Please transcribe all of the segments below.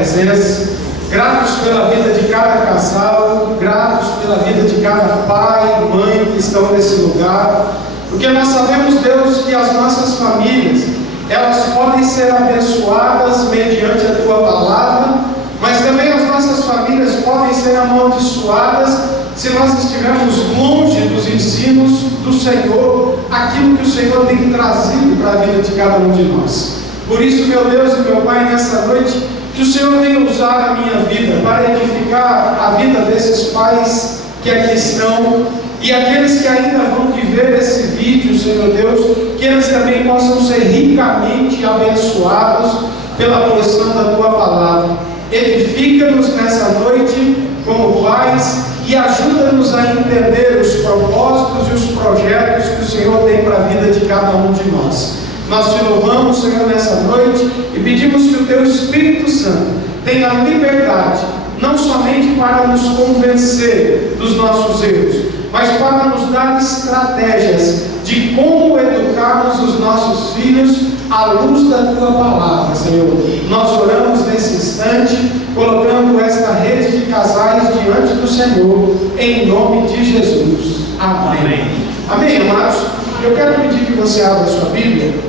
presença, gratos pela vida de cada casal, gratos pela vida de cada pai e mãe que estão nesse lugar, porque nós sabemos, Deus, que as nossas famílias, elas podem ser abençoadas mediante a Tua palavra, mas também as nossas famílias podem ser amaldiçoadas se nós estivermos longe dos ensinos do Senhor, aquilo que o Senhor tem trazido para a vida de cada um de nós. Por isso, meu Deus e meu Pai, nessa noite, que o Senhor venha usar a minha vida para edificar a vida desses pais que aqui estão e aqueles que ainda vão ver esse vídeo, Senhor Deus, que eles também possam ser ricamente abençoados pela porção da Tua palavra. Edifica-nos nessa noite como pais e ajuda-nos a entender os propósitos e os projetos que o Senhor tem para a vida de cada um de nós. Nós te louvamos, Senhor, nessa noite e pedimos que o Teu Espírito Santo tenha liberdade, não somente para nos convencer dos nossos erros, mas para nos dar estratégias de como educarmos os nossos filhos à luz da Tua palavra, Senhor. Nós oramos nesse instante, colocando esta rede de casais diante do Senhor, em nome de Jesus. Amém. Amém, amados? Eu quero pedir que você abra sua Bíblia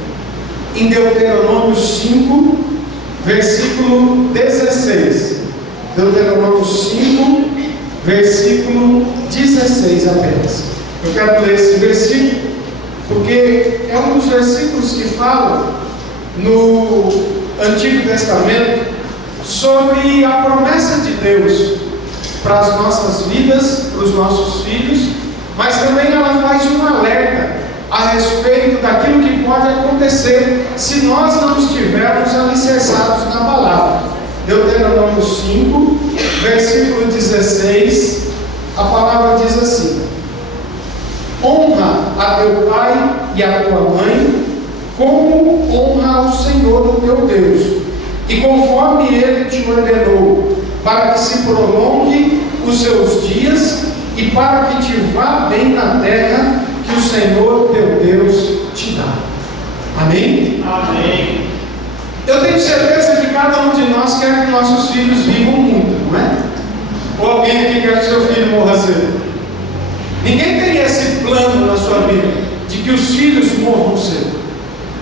em Deuteronômio 5, versículo 16. Deuteronômio 5, versículo 16 apenas. Eu quero ler esse versículo porque é um dos versículos que fala no Antigo Testamento sobre a promessa de Deus para as nossas vidas, para os nossos filhos, mas também ela faz um alerta a respeito daquilo que pode acontecer se nós não estivermos alicerçados na palavra. Deuteronômio 5, versículo 16, a palavra diz assim: honra a teu pai e a tua mãe, como honra ao Senhor o teu Deus, e conforme Ele te ordenou, para que se prolongue os seus dias e para que te vá bem na terra que o Senhor teu Deus te dá. Amém? Amém. Eu tenho certeza que cada um de nós quer que nossos filhos vivam muito, não é? Ou alguém aqui quer que seu filho morra cedo? Ninguém teria esse plano na sua vida, de que os filhos morram cedo.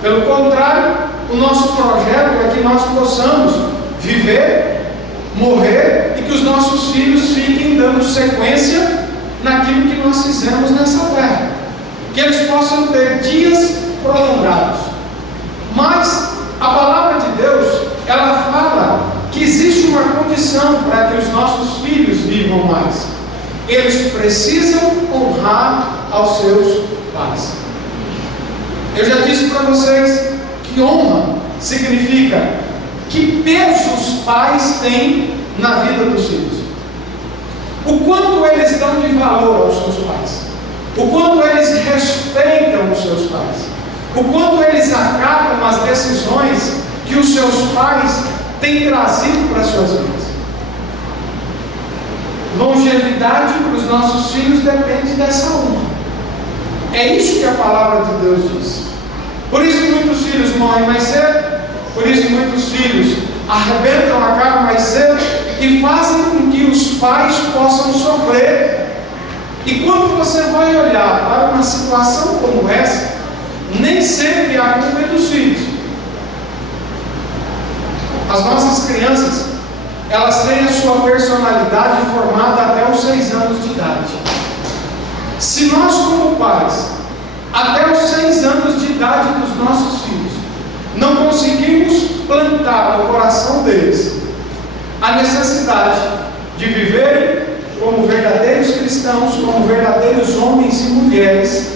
Pelo contrário, o nosso projeto é que nós possamos viver, morrer e que os nossos filhos fiquem dando sequência naquilo que nós fizemos nessa terra. Que eles possam ter dias prolongados. Mas a palavra de Deus, ela fala que existe uma condição para que os nossos filhos vivam mais. Eles precisam honrar aos seus pais. Eu já disse para vocês que honra significa que peso os pais têm na vida dos filhos. O quanto eles dão de valor aos seus pais. O quanto eles respeitam os seus pais. O quanto eles acatam as decisões que os seus pais têm trazido para as suas vidas. Longevidade para os nossos filhos depende dessa honra. É isso que a palavra de Deus diz. Por isso que muitos filhos morrem mais cedo, por isso que muitos filhos arrebentam a cara mais cedo e fazem com que os pais possam sofrer. E quando você vai olhar para uma situação como essa, nem sempre a culpa é dos filhos. As nossas crianças, elas têm a sua personalidade formada até os 6 anos de idade. Se nós, como pais, até os 6 anos de idade dos nossos filhos, não conseguimos plantar no coração deles a necessidade de viverem como verdadeiros cristãos, como verdadeiros homens e mulheres,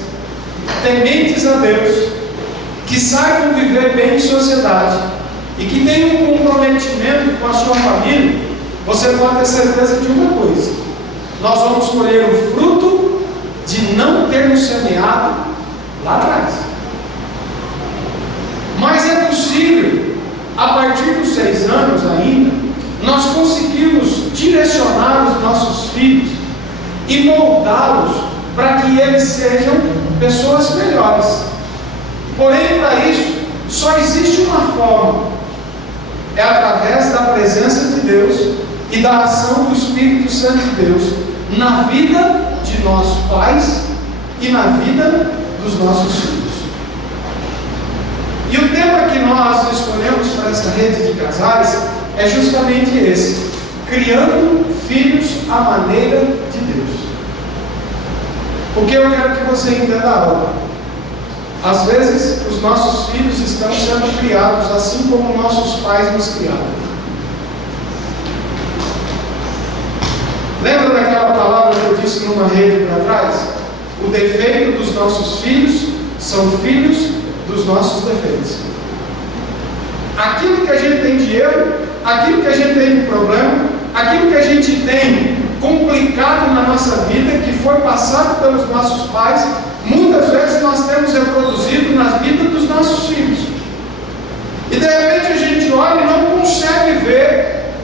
tementes a Deus, que saibam viver bem em sociedade e que tenham um comprometimento com a sua família, você pode ter certeza de uma coisa: nós vamos colher o fruto de não termos semeado lá atrás. Mas é possível, a partir dos 6 anos ainda, nós conseguirmos direcionar os nossos filhos e moldá-los para que eles sejam pessoas melhores. Porém, para isso, só existe uma forma é através da presença de Deus e da ação do Espírito Santo de Deus na vida de nossos pais e na vida dos nossos filhos. E o tema que nós escolhemos para essa rede de casais é justamente esse: criando filhos à maneira de Deus. Porque eu quero que você entenda algo. Às vezes os nossos filhos estão sendo criados assim como nossos pais nos criaram. Lembra daquela palavra que eu disse numa rede para trás? O defeito dos nossos filhos são filhos dos nossos defeitos. Aquilo que a gente tem de erro, aquilo que a gente tem de problema, aquilo que a gente tem complicado na nossa vida, que foi passado pelos nossos pais, muitas vezes nós temos reproduzido na vida dos nossos filhos. E de repente a gente olha e não consegue ver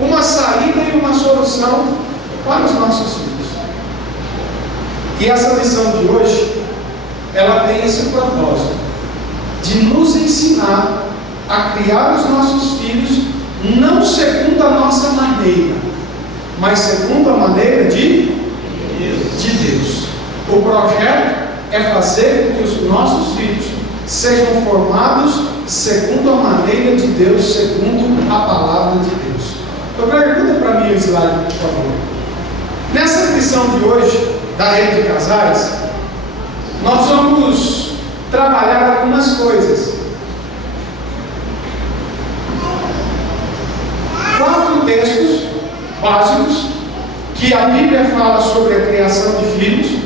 uma saída e uma solução para os nossos filhos. E essa lição de hoje, ela tem esse propósito de nos ensinar a criar os nossos filhos não segundo a nossa maneira, mas segundo a maneira de Deus. O projeto é fazer com que os nossos filhos sejam formados segundo a maneira de Deus, segundo a palavra de Deus. Então pergunta para mim o slide, por favor. Nessa lição de hoje da rede de casais, nós vamos trabalhar algumas coisas. 4 textos básicos que a Bíblia fala sobre a criação de filhos.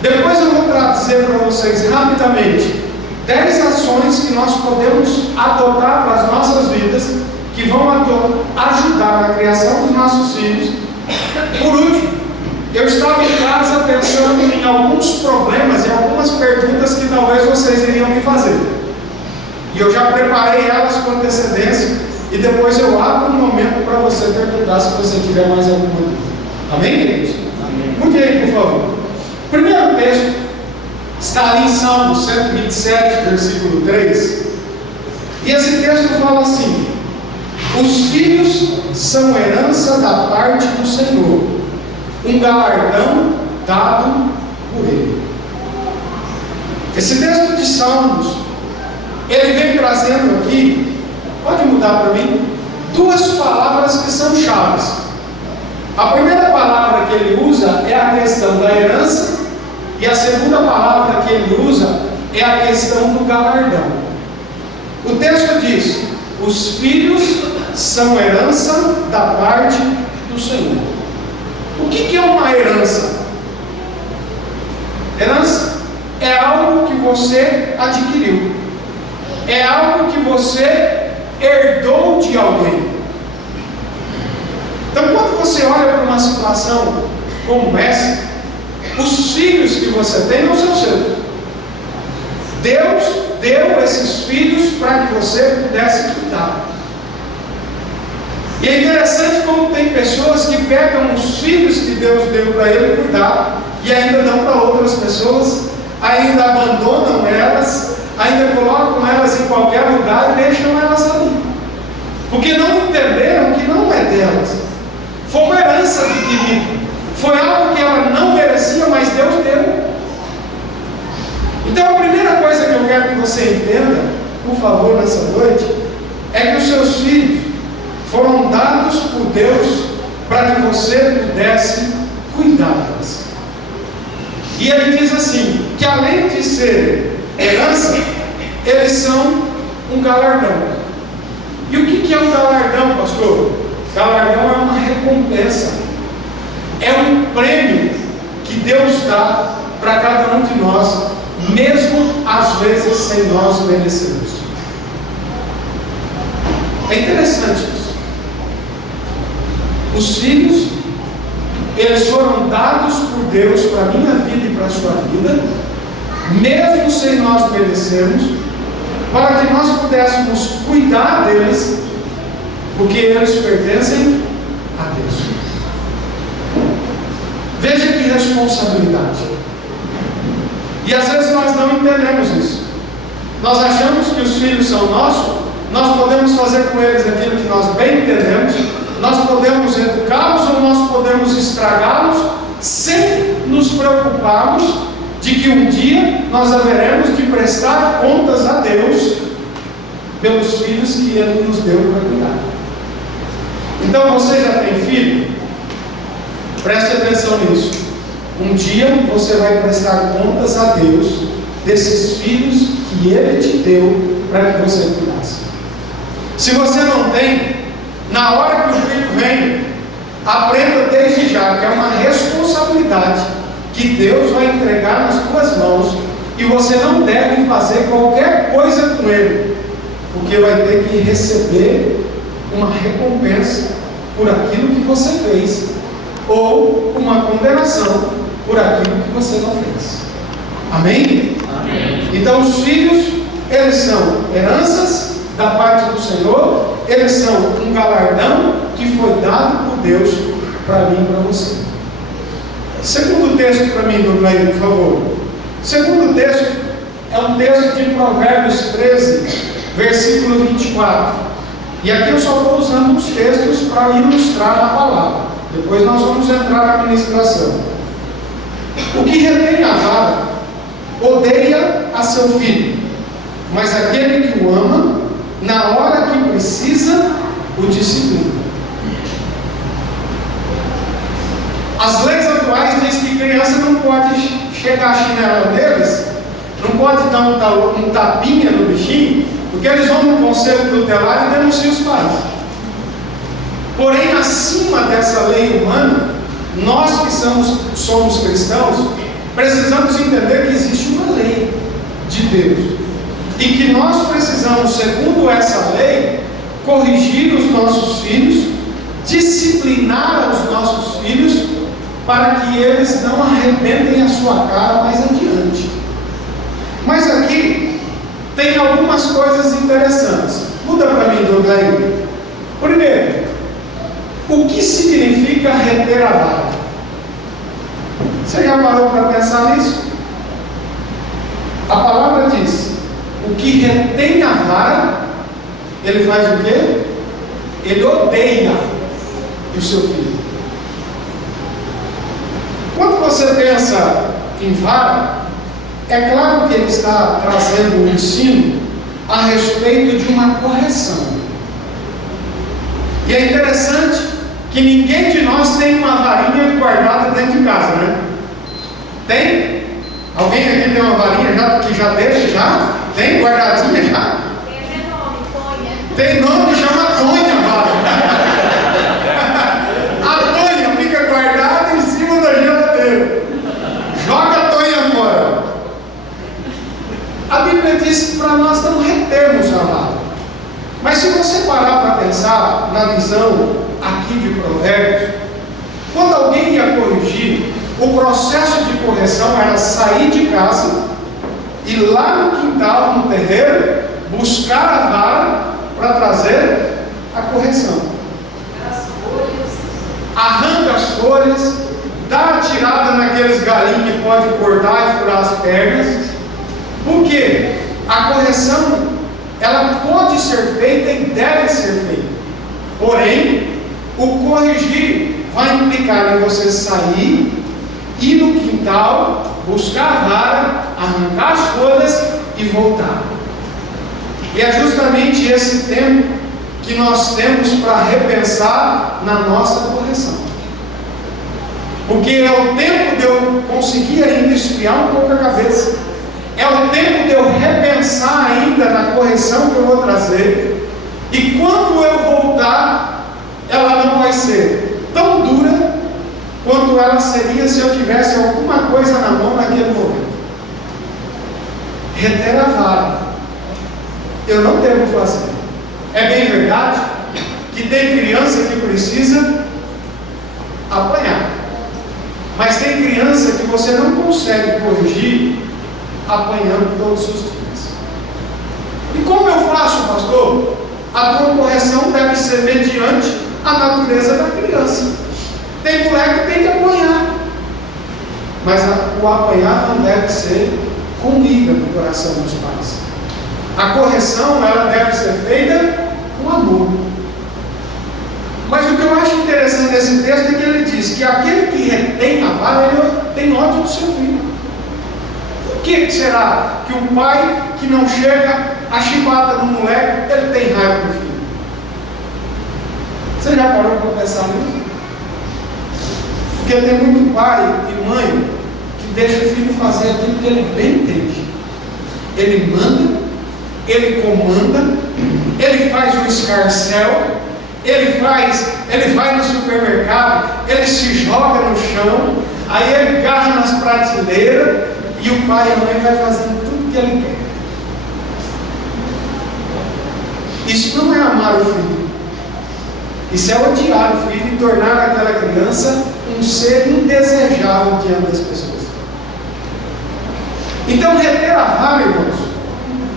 Depois eu vou trazer para vocês rapidamente 10 ações que nós podemos adotar para as nossas vidas, que vão ajudar na criação dos nossos filhos. Por último, eu estava em casa pensando em alguns problemas e algumas perguntas que talvez vocês iriam me fazer. E eu já preparei elas com antecedência, e depois eu abro um momento para você perguntar se você tiver mais alguma dúvida. Amém, queridos? Amém. Mude aí, por favor. O primeiro texto está ali em Salmo 127, versículo 3. E esse texto fala assim: os filhos são herança da parte do Senhor, um galardão dado por Ele. Esse texto de Salmos, ele vem trazendo aqui, pode mudar para mim, 2 palavras que são chaves. A primeira palavra que ele usa é a questão da herança, e a segunda palavra que ele usa é a questão do galardão. O texto diz: os filhos são herança da parte do Senhor. O que é uma herança? Herança é algo que você adquiriu, é algo que você herdou de alguém. Então, quando você olha para uma situação como essa, os filhos que você tem não são seus. Deus deu esses filhos para que você pudesse cuidar. E é interessante como tem pessoas que pegam os filhos que Deus deu para ele cuidar e ainda dão para outras pessoas, ainda abandonam elas, ainda colocam elas em qualquer lugar e deixam elas ali, porque não entenderam que não é delas. Foi uma herança adquirida, foi algo que ela não merecia, mas Deus deu. Então a primeira coisa que eu quero que você entenda, por favor, nessa noite, é que os seus filhos foram dados por Deus para que você pudesse cuidar deles. E ele diz assim, que além de ser herança, eles são um galardão. E o que é um galardão, pastor? Galardão é uma recompensa, é um prêmio que Deus dá para cada um de nós, mesmo às vezes sem nós merecermos. É interessante isso. Os filhos, eles foram dados por Deus para a minha vida e para a sua vida, mesmo sem nós merecermos, para que nós pudéssemos cuidar deles, porque eles pertencem a Deus. Veja que responsabilidade. E às vezes nós não entendemos isso. Nós achamos que os filhos são nossos, nós podemos fazer com eles aquilo que nós bem entendemos, nós podemos educá-los ou nós podemos estragá-los, sem nos preocuparmos de que um dia nós haveremos de prestar contas a Deus pelos filhos que Ele nos deu para cuidar. Então você já tem filho? Preste atenção nisso. Um dia você vai prestar contas a Deus desses filhos que Ele te deu para que você cuidasse. Se você não tem, na hora que o filho vem, aprenda desde já que é uma responsabilidade que Deus vai entregar nas tuas mãos e você não deve fazer qualquer coisa com ele, porque vai ter que receber uma recompensa por aquilo que você fez ou uma condenação por aquilo que você não fez. Amém? Amém. Então os filhos, eles são heranças da parte do Senhor, eles são um galardão que foi dado por Deus para mim e para você. Segundo texto para mim, do Blair, por favor. Segundo texto é um texto de Provérbios 13, versículo 24. E aqui eu só estou usando os textos para ilustrar a palavra. Depois nós vamos entrar na ministração. O que retém a vara odeia a seu filho, mas aquele que o ama, na hora que precisa, o disciplina. As leis atuais dizem que criança não pode chegar a chinela deles, não pode dar um tapinha no bichinho, porque eles vão no conselho tutelar e denunciam os pais. Porém, acima dessa lei humana, nós que somos cristãos, precisamos entender que existe uma lei de Deus. E que nós precisamos, segundo essa lei, corrigir os nossos filhos, disciplinar os nossos filhos, para que eles não arrebentem a sua cara mais adiante. Mas aqui tem algumas coisas interessantes. Muda para mim, Douglas. Primeiro, o que significa reter a vara? Você já parou para pensar nisso? A palavra diz: o que retém a vara, ele faz o quê? Ele odeia o seu filho. Quando você pensa em vara, é claro que ele está trazendo um ensino a respeito de uma correção. E é interessante que ninguém de nós tem uma varinha guardada dentro de casa, né? Tem? Alguém aqui tem uma varinha que já deixa já? Tem guardadinha já? Tem nome, Tonha. Tem nome, chama Tonha, vara. A Tonha fica guardada em cima da geladeira. Joga a Tonha fora. A Bíblia diz que para nós não retermos a vara. Mas se você parar para pensar na visão aqui de Provérbios, quando alguém ia corrigir, o processo de correção era sair de casa e lá no quintal, no terreiro, buscar a vara para trazer a correção. Arranca as folhas, dá a tirada naqueles galinhos que pode cortar e furar as pernas. Por quê? A correção, ela pode ser feita e deve ser feita. Porém, o corrigir vai implicar em você sair, ir no quintal, buscar a vara, arrancar as folhas e voltar. E é justamente esse tempo que nós temos para repensar na nossa correção. Porque é o tempo de eu conseguir ainda esfriar um pouco a cabeça. É o tempo de eu repensar ainda na correção que eu vou trazer. E quando eu voltar, ela não vai ser tão dura quanto ela seria se eu tivesse alguma coisa na mão naquele momento. Reter a vara, eu não devo fazer. É bem verdade que tem criança que precisa apanhar, mas tem criança que você não consegue corrigir apanhando todos os dias. E como eu faço, pastor? A tua correção deve ser mediante a natureza da criança. Tem moleque que tem que apanhar, mas o apanhar não deve ser com ira no coração dos pais. A correção, ela deve ser feita com amor. Mas o que eu acho interessante nesse texto é que ele diz que aquele que retém a vara, ele tem ódio do seu filho. Por que será que o pai que não chega a chibata do moleque, ele tem raiva do filho? Você já parou para pensar nisso? Porque tem muito pai e mãe que deixa o filho fazer aquilo que ele bem entende. Ele manda, ele comanda, ele faz o escarcéu, ele vai no supermercado, ele se joga no chão, aí ele agarra nas prateleiras e o pai e a mãe vai fazendo tudo que ele quer. Isso não é amar o filho. Isso é odiar o filho e tornar aquela criança um ser indesejável diante das pessoas. Então, reter a raiva, irmãos,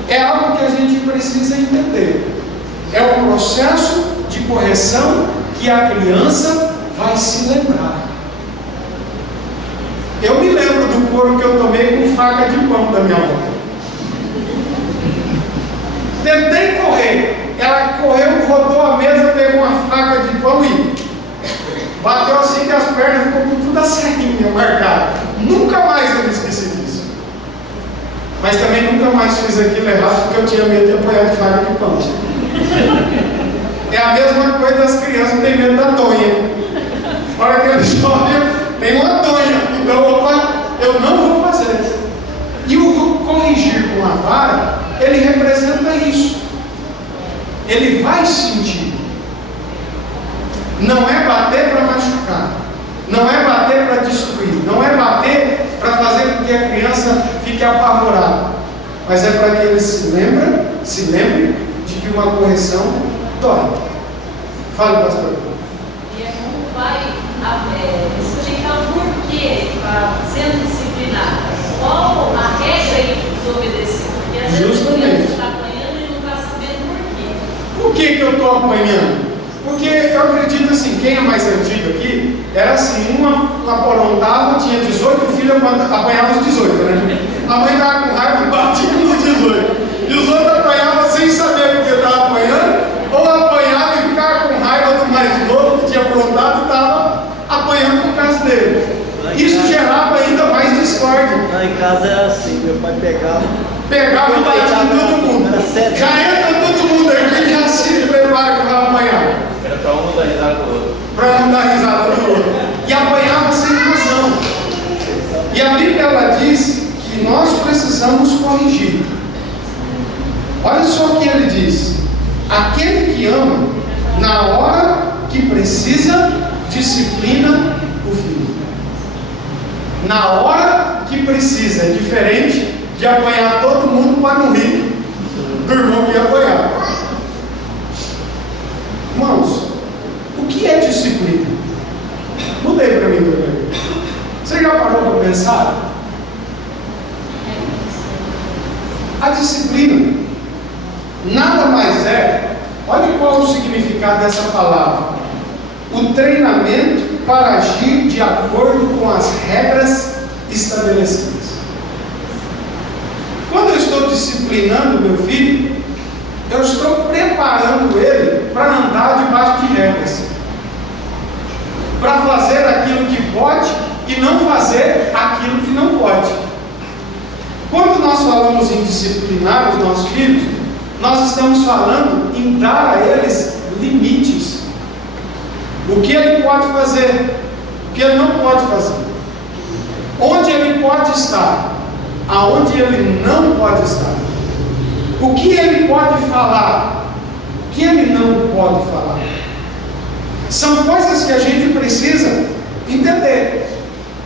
é algo que a gente precisa entender. É um processo de correção que a criança vai se lembrar. Eu me lembro do couro que eu tomei com faca de pão da minha avó. Tentei correr. Ela correu, rodou a mesa, pegou uma faca de pão e bateu assim que as pernas ficou com tudo a serrinha marcada. Nunca mais eu me esqueci disso. Mas também nunca mais fiz aquilo errado porque eu tinha medo de apanhar de faca de pão. É a mesma coisa das crianças que têm medo da tonha. Na hora que eles olham, tem uma tonha. Então, opa, eu não vou fazer. E o corrigir com a vara, ele representa isso. Ele vai sentir. Não é bater para machucar. Não é bater para destruir. Não é bater para fazer com que a criança fique apavorada. Mas é para que ele se lembre de que uma correção dói. Fale, pastor. E é como o pai explicar o porquê ele está sendo disciplinado. Qual a regra ele desobedeceu? Porque às vezes a criança está apanhando e não está sabendo por quê. Por que eu estou apanhando? Porque eu acredito assim, quem é mais antigo aqui, era assim, uma aporontava, tinha 18 filhos, apanhava os 18, né? A mãe estava com raiva e batia nos 18. E os outros apanhavam sem saber porque estava apanhando, ou apanhava e ficava com raiva do mais novo que tinha aprontado e estava apanhando por causa dele. Isso gerava ainda mais discórdia. Lá em casa era assim, meu pai pegava e batia em todo mundo. Já entra todo mundo aqui, já se prepara que vai apanhar. Era para um não dar risada do outro. Para não dar risada do outro. E apanhava sem razão. E a Bíblia ela diz que nós precisamos corrigir. Olha só o que ele diz: aquele que ama, na hora que precisa, disciplina o filho. Na hora que precisa, é diferente de apanhar todo mundo para não rir do irmão que ia apanhar. Irmãos, o que é disciplina? Mudei para mim também. Você já parou para pensar? A disciplina nada mais é, olha qual é o significado dessa palavra: o treinamento para agir de acordo com as regras estabelecidas. Quando eu estou disciplinando meu filho, eu estou preparando ele para andar debaixo de regras, para fazer aquilo que pode e não fazer aquilo que não pode. Quando nós falamos em disciplinar os nossos filhos, nós estamos falando em dar a eles limites. O que ele pode fazer, o que ele não pode fazer, onde ele pode estar, aonde ele não pode estar, o que ele pode falar, o que ele não pode falar. São coisas que a gente precisa entender.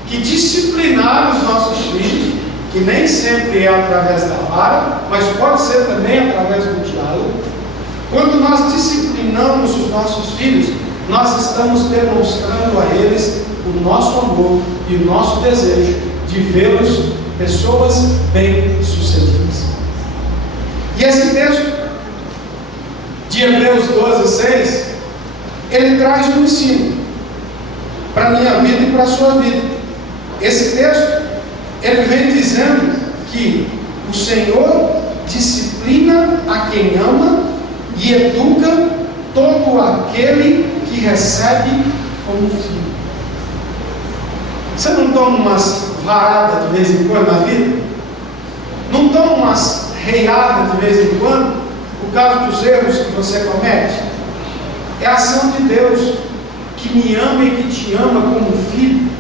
Que disciplinar os nossos filhos, que nem sempre é através da vara, mas pode ser também através do diálogo. Quando nós disciplinamos os nossos filhos, nós estamos demonstrando a eles o nosso amor e o nosso desejo de vê-los pessoas bem-sucedidas. E esse texto de Hebreus 12:6, ele traz um ensino para a minha vida e para a sua vida. Esse texto, ele vem dizendo que o Senhor disciplina disciplina a quem ama e educa todo aquele que recebe como filho. Você não toma umas varadas de vez em quando na vida? Não toma umas reiadas de vez em quando por causa dos erros que você comete? É a ação de Deus que me ama e que te ama como filho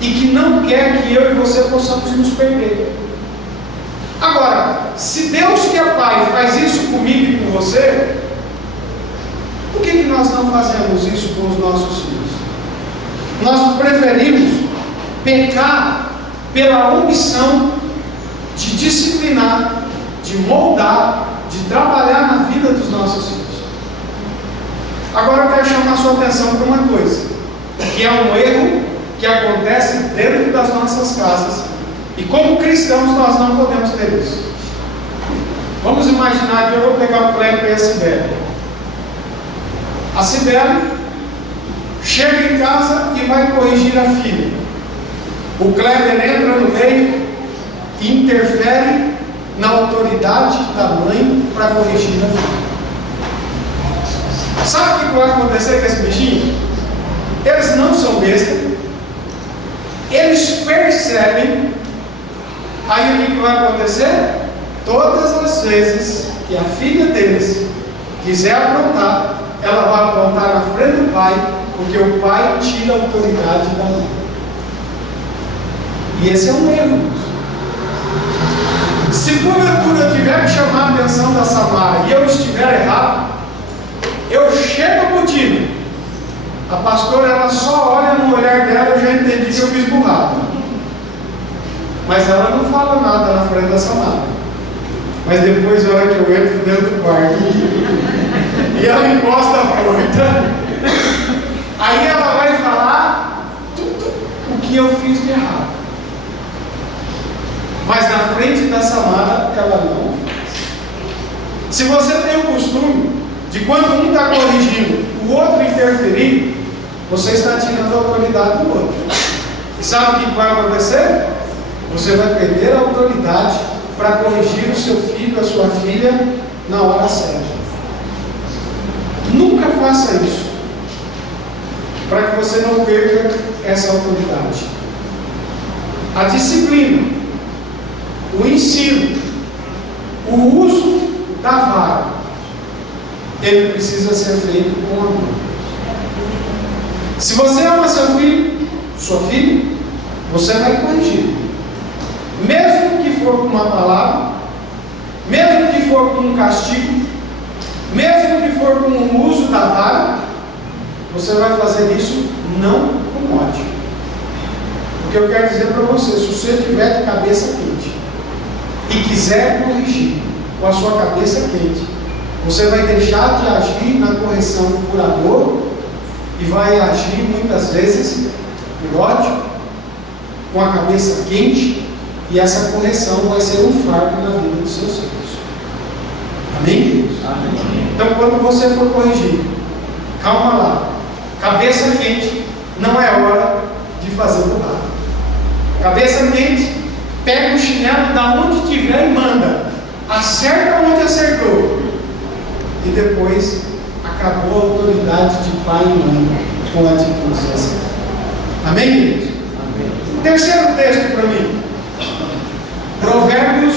e que não quer que eu e você possamos nos perder. Agora, se Deus que é Pai faz isso comigo e com você, por que nós não fazemos isso com os nossos filhos? Nós preferimos pecar pela omissão de disciplinar, de moldar, de trabalhar na vida dos nossos filhos. Agora eu quero chamar a sua atenção para uma coisa, que é um erro que acontece dentro das nossas casas, e como cristãos nós não podemos ter isso. Vamos imaginar que eu vou pegar o Kleber e a Cibele. A Cibele chega em casa e vai corrigir a filha. O Kleber entra no meio e interfere na autoridade da mãe para corrigir a filha. Sabe o que vai acontecer com esse bichinho? Eles não são bestas, eles percebem. Aí o que vai acontecer? Todas as vezes que a filha deles quiser aprontar, ela vai aprontar na frente do pai, porque o pai tira a autoridade da mãe. E esse é um erro. Se porventura eu tiver que chamar a atenção da Samara e eu estiver errado, eu chego contigo. A pastora, ela só olha no olhar dela, eu já entendi que eu fiz burrado. Mas ela não fala nada na frente da Samara. Mas depois, na hora que eu entro dentro do quarto e ela encosta a porta, aí ela vai falar tudo o que eu fiz de errado. Mas na frente da Samara, ela não faz. Se você tem o costume de quando um está corrigindo, o outro interferir, você está tirando a autoridade do outro. E sabe o que vai acontecer? Você vai perder a autoridade para corrigir o seu filho, a sua filha, na hora certa. Nunca faça isso, para que você não perca essa autoridade. A disciplina, o ensino, o uso da vara, ele precisa ser feito com amor. Se você ama seu filho, sua filha, você vai corrigir. Mesmo que for com uma palavra, mesmo que for com um castigo, mesmo que for com o uso da vara, você vai fazer isso não com ódio. O que eu quero dizer para você, se você tiver de cabeça quente e quiser corrigir com a sua cabeça quente, você vai deixar de agir na correção por amor e vai agir muitas vezes por ódio, com a cabeça quente, e essa correção vai ser um fardo na vida dos seus filhos. Amém, queridos? Amém. Então, quando você for corrigir, calma lá, cabeça quente, não é hora de fazer burrada. Cabeça quente, pega o chinelo da onde tiver e manda, acerta onde acertou, e depois acabou a autoridade de pai e mãe com atitudes assim. Amém, queridos? Amém. Terceiro texto para mim, Provérbios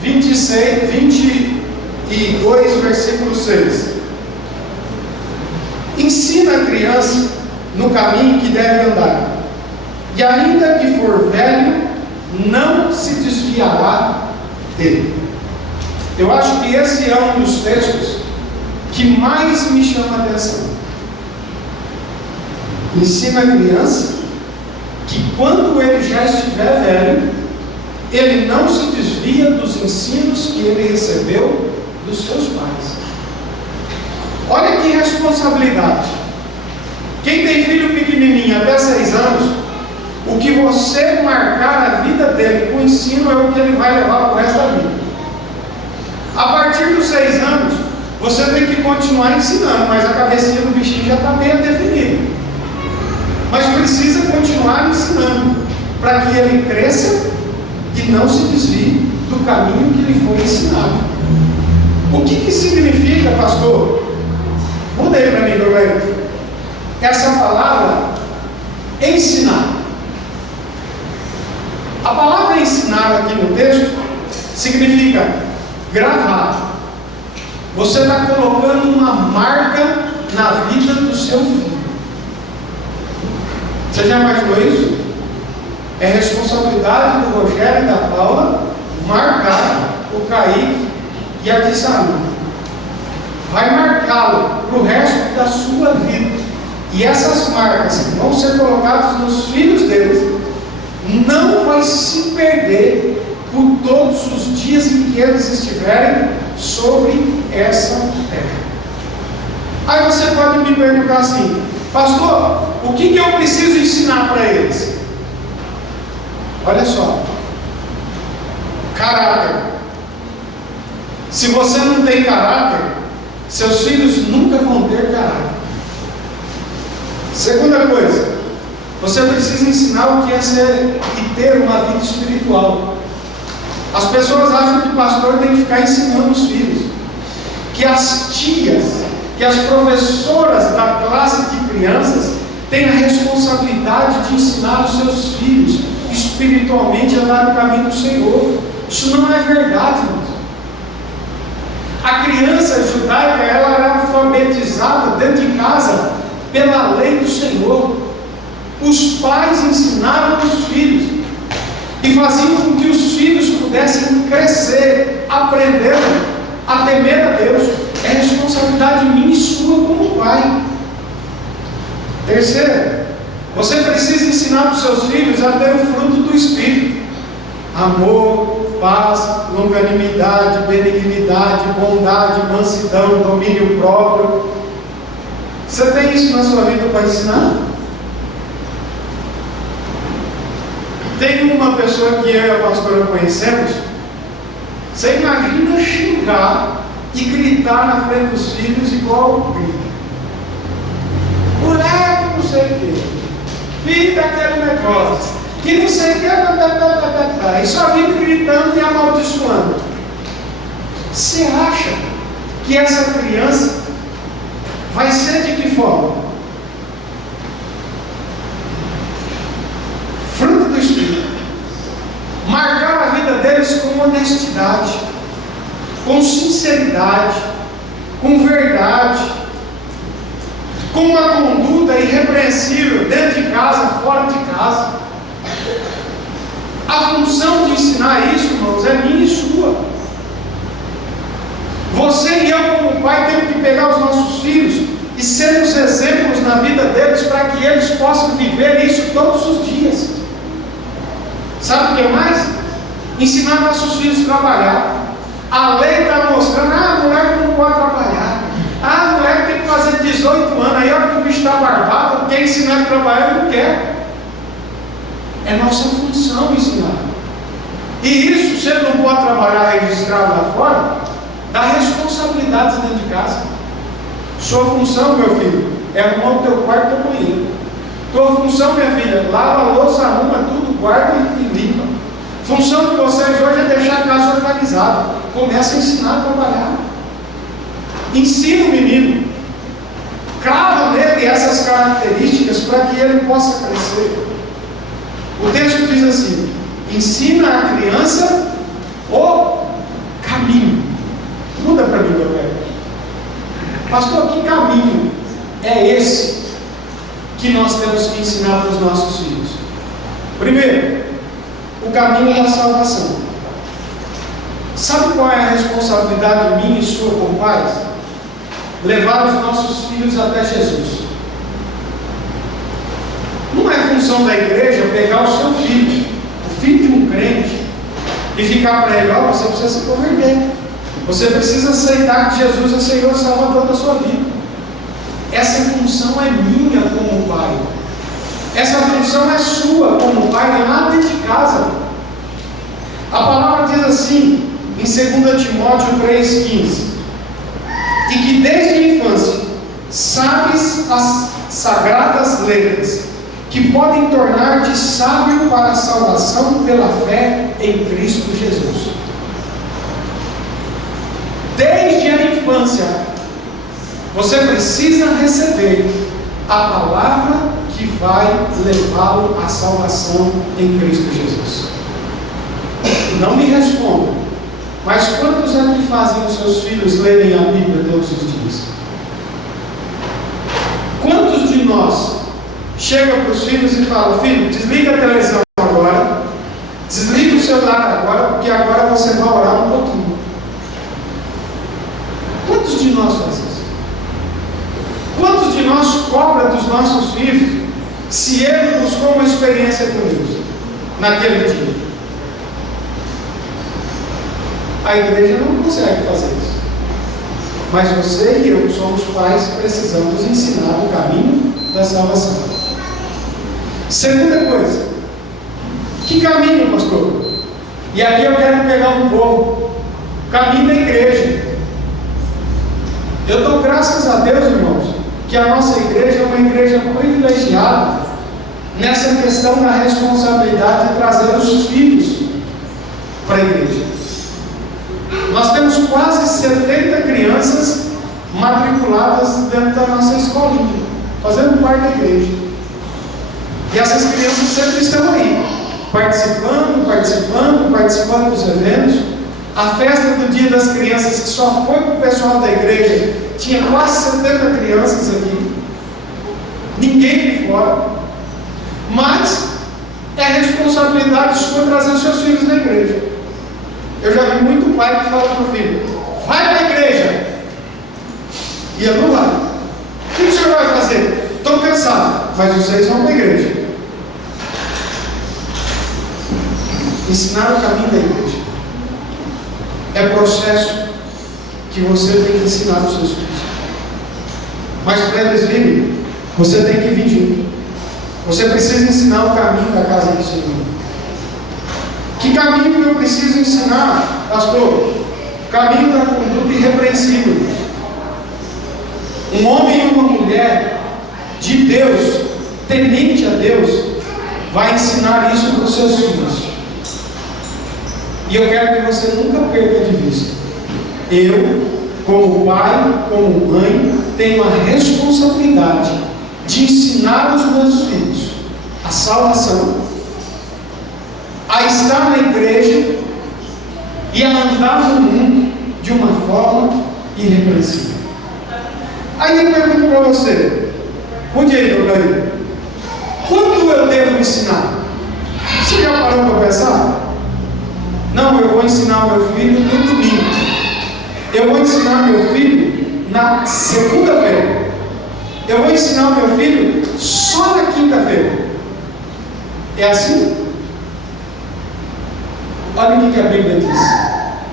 22, versículo 6. Ensina a criança no caminho que deve andar, e ainda que for velho, não se desviará dele. Eu acho que esse é um dos textos que mais me chama a atenção. Ensina a criança que quando ele já estiver velho, ele não se desvia dos ensinos que ele recebeu dos seus pais. Olha que responsabilidade. Quem tem filho pequenininho até 6 anos, o que você marcar a vida dele com o ensino é o que ele vai levar para o resto da vida. A partir dos 6 anos, você tem que continuar ensinando, mas a cabecinha do bichinho já está bem definida. Mas precisa continuar ensinando, para que ele cresça e não se desvie do caminho que lhe foi ensinado. O que significa, pastor? Muda aí para mim, Roberto. Essa palavra ensinar. A palavra ensinar aqui no texto significa gravar. Você está colocando uma marca na vida do seu filho. Você já imaginou isso? É responsabilidade do Rogério e da Paula marcar o Kaique e a Tissarina. Vai marcá-lo para o resto da sua vida. E essas marcas que vão ser colocadas nos filhos deles não vai se perder por todos os dias em que eles estiverem sobre essa terra. Aí você pode me perguntar assim: pastor, o que eu preciso ensinar para eles? Olha só, caráter. Se você não tem caráter, seus filhos nunca vão ter caráter. Segunda coisa, você precisa ensinar o que é ser e ter uma vida espiritual. As pessoas acham que o pastor tem que ficar ensinando os filhos, que as tias, que as professoras da classe de crianças têm a responsabilidade de ensinar os seus filhos espiritualmente a andar no caminho do Senhor. Isso não é verdade, irmãos. A criança judaica, ela era alfabetizada dentro de casa pela lei do Senhor. Os pais ensinaram os filhos e faziam com que os filhos pudessem crescer, aprendendo a temer a Deus. É responsabilidade minha e sua como pai. Terceiro, você precisa ensinar os seus filhos a ter o fruto do Espírito: amor, paz, longanimidade, benignidade, bondade, mansidão, domínio próprio. Você tem isso na sua vida para ensinar? Tem uma pessoa que eu e a pastora conhecemos. Você imagina xingar e gritar na frente dos filhos igual grita. Moleque, não sei o que, filho daquele negócio, que não sei o que, e só vive gritando e amaldiçoando. Você acha que essa criança vai ser de que forma? Fruto do Espírito. Marcar a vida deles com honestidade, com sinceridade, com verdade, com uma conduta irrepreensível dentro de casa, fora de casa. A função de ensinar isso, irmãos, é minha e sua. Você e eu, como pai, temos que pegar os nossos filhos e sermos exemplos na vida deles para que eles possam viver isso todos os dias. Sabe o que mais? Ensinar nossos filhos a trabalhar. A lei está mostrando: a mulher não pode trabalhar, a mulher tem que fazer 18 anos, aí a hora que o bicho está barbado, quem ensinar a trabalhar ele não quer. É nossa função ensinar. E isso, se ele não pode trabalhar registrado lá fora, dá responsabilidades dentro de casa. Sua função, meu filho, é arrumar o teu quarto e o teu banheiro. Tua função, minha filha, lava a louça, arruma tudo, guarda e limpa. Função de vocês hoje é deixar a casa organizada. Começa a ensinar a trabalhar. Ensina o menino. Crava nele essas características para que ele possa crescer. O texto diz assim: ensina a criança o caminho. Muda para mim, meu velho. Pastor, que caminho é esse que nós temos que ensinar para os nossos filhos? Primeiro, o caminho da salvação. Sabe qual é a responsabilidade minha e sua como pais? Levar os nossos filhos até Jesus. Não é função da igreja pegar o seu filho, o filho de um crente, e ficar para ele: ó, você precisa se converter, você precisa aceitar que Jesus é o Senhor e Salvador da sua vida. Essa função é minha como pai. Essa função é sua como pai lá dentro de casa. A palavra diz assim em 2 Timóteo 3,15: e que desde a infância sabes as sagradas letras, que podem tornar-te sábio para a salvação pela fé em Cristo Jesus. Desde infância, você precisa receber a palavra que vai levá-lo à salvação em Cristo Jesus. Não me responda, mas quantos é que fazem os seus filhos lerem a Bíblia todos os dias? Quantos de nós chegam para os filhos e falam: filho, desliga a televisão agora, desliga o celular agora, porque agora você vai orar um pouquinho? Quantos de nós fazem isso? Quantos de nós cobra dos nossos filhos se ele buscou uma experiência com Deus naquele dia? A igreja não consegue fazer isso, mas você e eu, que somos pais, precisamos ensinar o caminho da salvação. Segunda coisa, que caminho, pastor? E aqui eu quero pegar um pouco, caminho da igreja. Eu dou graças a Deus, irmãos, que a nossa igreja é uma igreja privilegiada nessa questão da responsabilidade de trazer os filhos para a igreja. Nós temos quase 70 crianças matriculadas dentro da nossa escolinha, fazendo parte da igreja. E essas crianças sempre estão aí, participando dos eventos. A festa do Dia das Crianças, que só foi para o pessoal da igreja, tinha quase 70 crianças aqui, ninguém de fora. Mas é responsabilidade sua trazer os seus filhos na igreja. Eu já vi muito pai que fala para o filho: vai para a igreja, e ele não vai. O que o senhor vai fazer? Estou cansado, mas vocês vão para a igreja. Ensinar o caminho da igreja é processo que você tem que ensinar aos seus filhos. Mas para eles virem, você tem que vir junto. Você precisa ensinar o caminho da casa do Senhor. Que caminho que eu preciso ensinar, pastor? O caminho da conduta irrepreensível. Um homem e uma mulher de Deus, temente a Deus, vai ensinar isso para os seus filhos. E eu quero que você nunca perca de vista. Eu, como pai, como mãe, tenho a responsabilidade de ensinar os meus filhos a salvação, a estar na igreja e a andar no mundo de uma forma irrepreensível. Aí eu pergunto para você, quando eu devo ensinar? Você já parou para pensar? Não, eu vou ensinar meu filho no domingo. Eu vou ensinar meu filho na segunda-feira. Eu vou ensinar meu filho só na quinta-feira. É assim? Olha o que a Bíblia diz: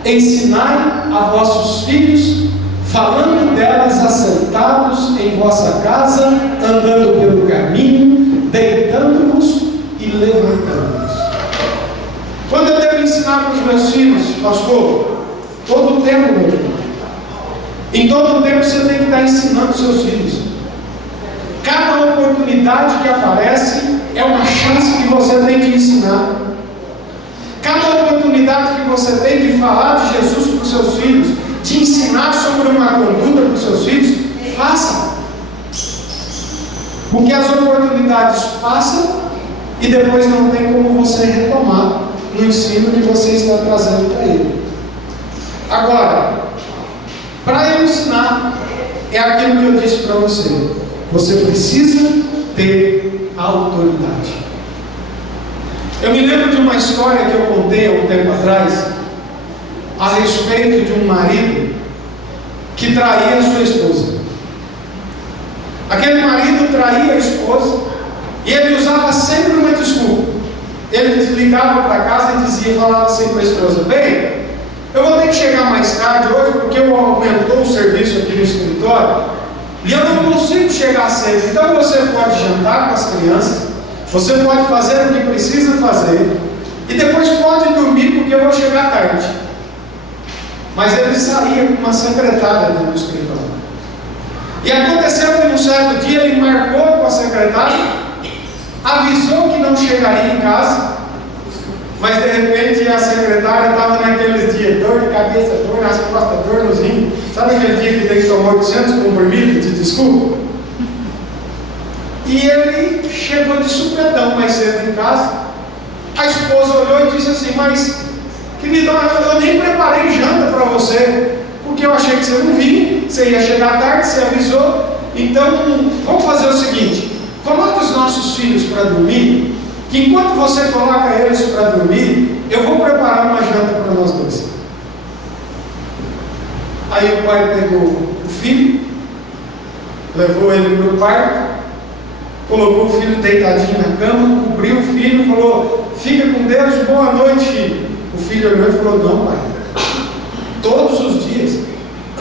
ensinai a vossos filhos, falando delas assentados em vossa casa, andando pelo caminho, deitando-vos e levantando-vos. Quando eu devo ensinar para os meus filhos, pastor? Todo o tempo, meu irmão. Em todo o tempo você tem que estar ensinando os seus filhos. Cada oportunidade que aparece é uma chance que você tem de ensinar. Cada oportunidade que você tem de falar de Jesus para os seus filhos, de ensinar sobre uma conduta para os seus filhos, faça. Porque as oportunidades passam e depois não tem como você retomar no ensino que você está trazendo para ele. Agora, para eu ensinar, é aquilo que eu disse para você: você precisa ter autoridade. Eu me lembro de uma história que eu contei há um tempo atrás, a respeito de um marido que traía a sua esposa. Aquele marido traía a esposa e ele usava sempre uma desculpa. Ele ligava para casa e dizia, falava assim para a esposa: bem, eu vou ter que chegar mais tarde hoje porque eu aumentou o serviço aqui no escritório e eu não consigo chegar cedo. Então você pode jantar com as crianças, você pode fazer o que precisa fazer e depois pode dormir porque eu vou chegar tarde. Mas ele saía com uma secretária dentro do escritório. E aconteceu que num certo dia ele marcou com a secretária, avisou que não chegaria em casa, mas de repente a secretária estava naqueles dias, dor de cabeça, dor nas costas, dor nos rins, Sabe aquele dia que tem que tomar 800 comprimidos de desculpa? E ele chegou de supetão mais cedo em casa. A esposa olhou e disse assim: mas, querido, eu nem preparei janta para você, porque eu achei que você não vinha, você ia chegar tarde, você avisou. Então, vamos fazer o seguinte: coloque os nossos filhos para dormir, que enquanto você coloca eles para dormir, eu vou preparar uma janta para nós dois. Aí o pai pegou o filho, levou ele para o quarto, colocou o filho deitadinho na cama, cobriu o filho e falou: fica com Deus, boa noite, filho. O filho olhou e falou: não, pai, todos os dias,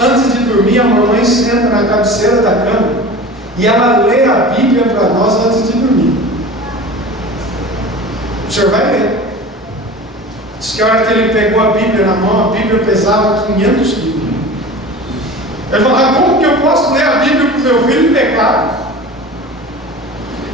antes de dormir, a mamãe senta na cabeceira da cama e ela lê a Bíblia para nós antes de dormir. O senhor vai ler. Diz que a hora que ele pegou a Bíblia na mão, a Bíblia pesava 500 quilos. Ele falou: como que eu posso ler a Bíblia para o meu filho em pecado?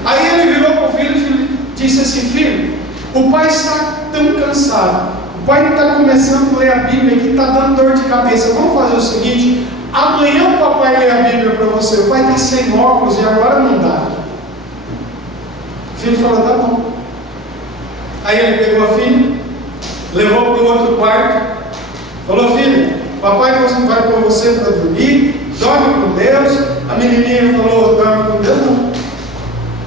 Aí ele virou para o filho e disse assim: filho, o pai está tão cansado, o pai está começando a ler a Bíblia que está dando dor de cabeça. Vamos fazer o seguinte: amanhã o papai lê a Bíblia para você. O pai está sem óculos e agora não dá. O filho falou: tá bom. Aí ele pegou a filha, levou para o outro quarto, falou: filho, papai vai com você para dormir, dorme com Deus. A menininha falou: dorme com Deus não.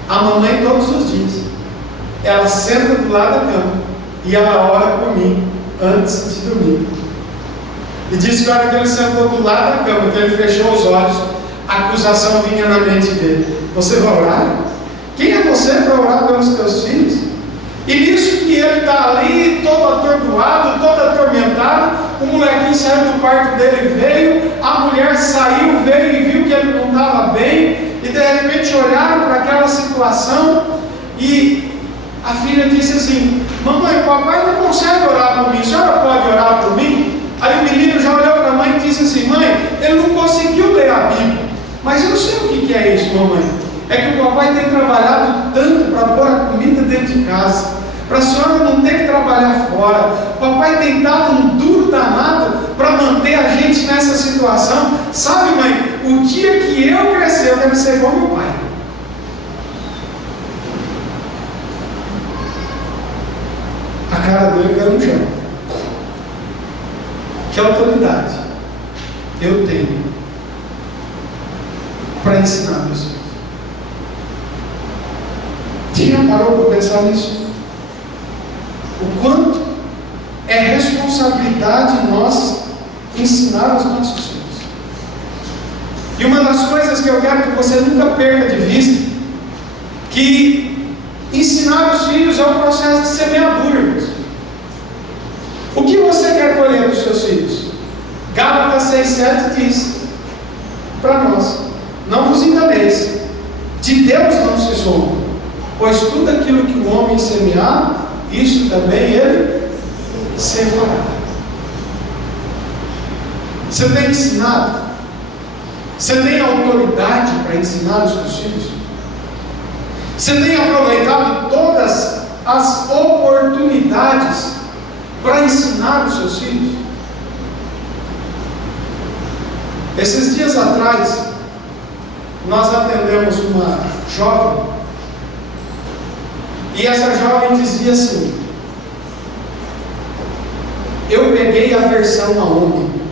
A mamãe todos os dias, ela senta do lado da cama e ela ora por mim antes de dormir. E disse que a hora que ele sentou do lado da cama, que ele fechou os olhos, a acusação vinha na mente dele: você vai orar? Quem é você para orar pelos teus filhos? E nisso que ele está ali, todo atordoado, todo atormentado, o molequinho saiu do quarto dele, veio, a mulher saiu, veio e viu que ele não estava bem, e de repente olharam para aquela situação, e a filha disse assim: mamãe, papai não consegue orar por mim, a senhora pode orar por mim? Aí o menino já olhou para a mãe e disse assim: mãe, ele não conseguiu ler a Bíblia, mas eu sei o que é isso, mamãe. É que o papai tem trabalhado tanto para pôr a comida dentro de casa, para a senhora não ter que trabalhar fora. O papai tem dado um duro danado para manter a gente nessa situação. Sabe, mãe, o dia que eu crescer, eu quero ser igual meu pai. A cara dele caiu no chão. Que autoridade eu tenho para ensinar meus filhos? Já parou para pensar nisso? O quanto é responsabilidade nós ensinar os nossos filhos. E uma das coisas que eu quero que você nunca perca de vista, que ensinar os filhos é um processo de semeadura, irmãos. O que você quer colher dos seus filhos? Gálatas 6,7 diz para nós: não vos enganeis, de Deus não se zomba, pois tudo aquilo que o homem semear, isso também ele semeará. Você tem ensinado? Você tem autoridade para ensinar os seus filhos? Você tem aproveitado todas as oportunidades para ensinar os seus filhos? Esses dias atrás, nós atendemos uma jovem, e essa jovem dizia assim: eu peguei a versão a homem.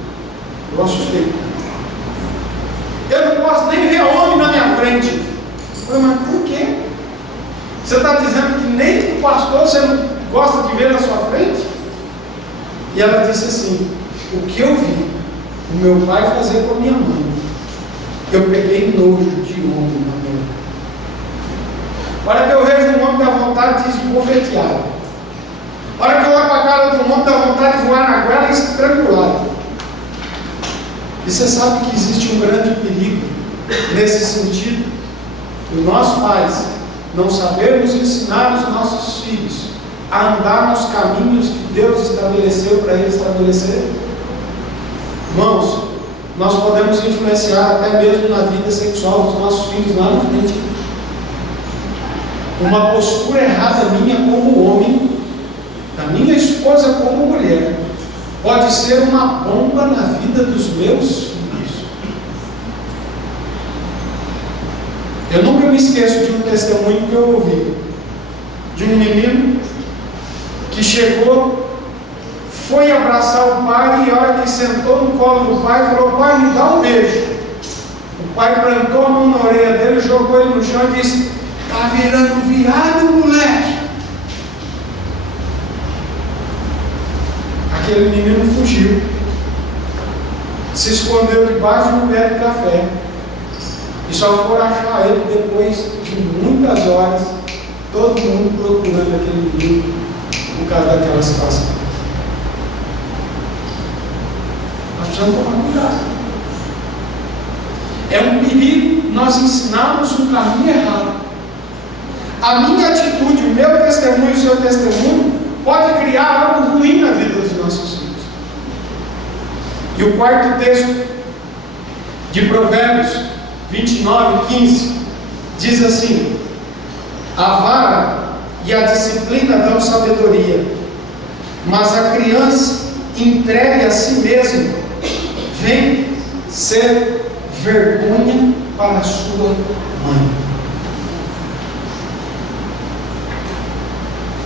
Eu assustei. Eu não posso nem ver homem na minha frente. Eu falei: mas por quê? Você está dizendo que nem o pastor você não gosta de ver na sua frente? E ela disse assim: o que eu vi o meu pai fazer com a minha mãe, eu peguei nojo de homem na minha mãe. A hora que eu vejo um homem dá vontade de esbofetear. A hora que eu olho para a cara do homem dá vontade de voar na goela e estrangular. E você sabe que existe um grande perigo nesse sentido, que nós pais não sabemos ensinar os nossos filhos a andar nos caminhos que Deus estabeleceu para eles estabelecer. Irmãos, nós podemos influenciar até mesmo na vida sexual dos nossos filhos lá na frente. Uma postura errada minha como homem, da minha esposa como mulher, pode ser uma bomba na vida dos meus filhos. Eu nunca me esqueço de um testemunho que eu ouvi, de um menino que chegou, foi abraçar o pai, e a hora que sentou no colo do pai, falou: pai, me dá um beijo. O pai plantou a mão na orelha dele, jogou ele no chão e disse: tá virando viado, moleque. Aquele menino fugiu, se escondeu debaixo de um pé de café, e só foram achar ele depois de muitas horas, todo mundo procurando aquele menino por causa daquela situação. Nós precisamos tomar cuidado. É um perigo nós ensinarmos um caminho errado. A minha atitude, o meu testemunho e o seu testemunho pode criar algo ruim na vida dos nossos filhos. E o quarto texto de Provérbios 29:15 diz assim: a vara e a disciplina dão sabedoria, mas a criança entregue a si mesma vem ser vergonha para a sua mãe.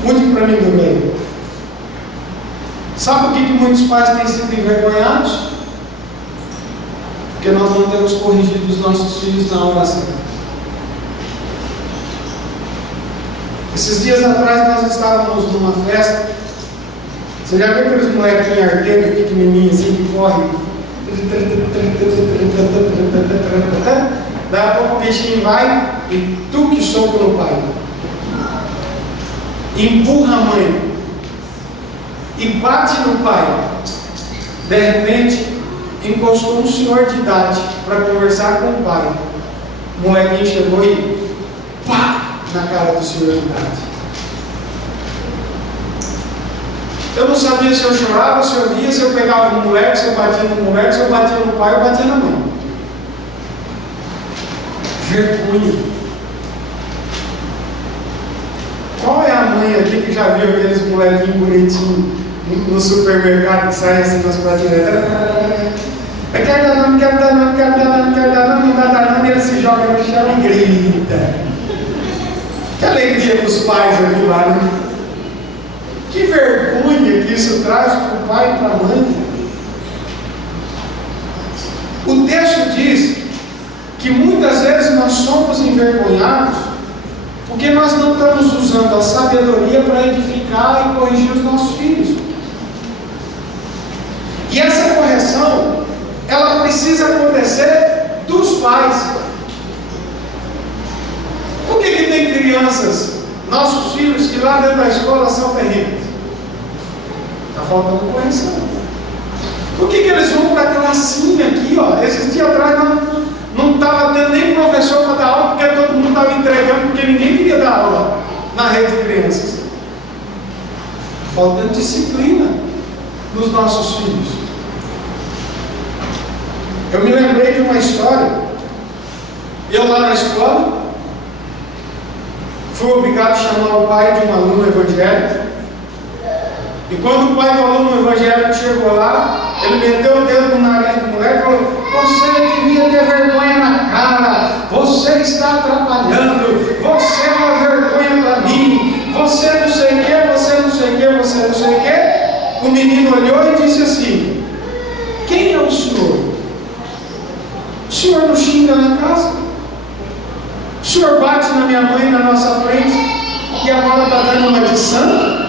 Mude para mim do meio. Sabe por que muitos pais têm sido envergonhados? Porque nós não temos corrigido os nossos filhos na hora certa. Esses dias atrás nós estávamos numa festa. Você já viu aqueles molequinhos arteiros pequenininhos assim que correm? Daí a pouco o bichinho vai e tu que soco no pai. Empurra a mãe e bate no pai. De repente, encostou um senhor de idade para conversar com o pai. O molequinho chegou e pá na cara do senhor de idade. Eu não sabia se eu chorava, se eu ria, se eu pegava o moleque, se eu batia no moleque, se eu batia no pai ou batia na mãe. Vergonha. Qual é a mãe aqui que já viu aqueles molequinhos bonitinhos no supermercado que saem assim nas prateleiras? Eu quero dar nome, quero dar nome, quero dar nome, quero dar nome, não dá nome, ele se joga no chão e grita. Que alegria para os pais aqui lá, né? Que vergonha que isso traz para o pai e para a mãe. O texto diz que muitas vezes nós somos envergonhados porque nós não estamos usando a sabedoria para edificar e corrigir os nossos filhos. E essa correção, ela precisa acontecer dos pais. Por que tem crianças, nossos filhos, que lá dentro da escola são terríveis? Está faltando correção. Por que eles vão para a classinha aqui, ó? Esses dias atrás não estava tendo nem professor para dar aula, porque todo mundo estava entregando, porque ninguém queria dar aula na rede de crianças. Faltando disciplina nos nossos filhos. Eu me lembrei de uma história. Eu lá na escola fui obrigado a chamar o pai de um aluno evangélico. E quando o pai do aluno evangélico chegou lá, ele meteu o dedo no nariz do moleque e falou: você devia ter vergonha na cara, você está atrapalhando, você é uma vergonha para mim, você não sei o que, você não sei o que, você não sei o que. O menino olhou e disse assim: quem é o senhor? O senhor não xinga lá em casa? O senhor bate na minha mãe na nossa frente e agora está dando uma de santo?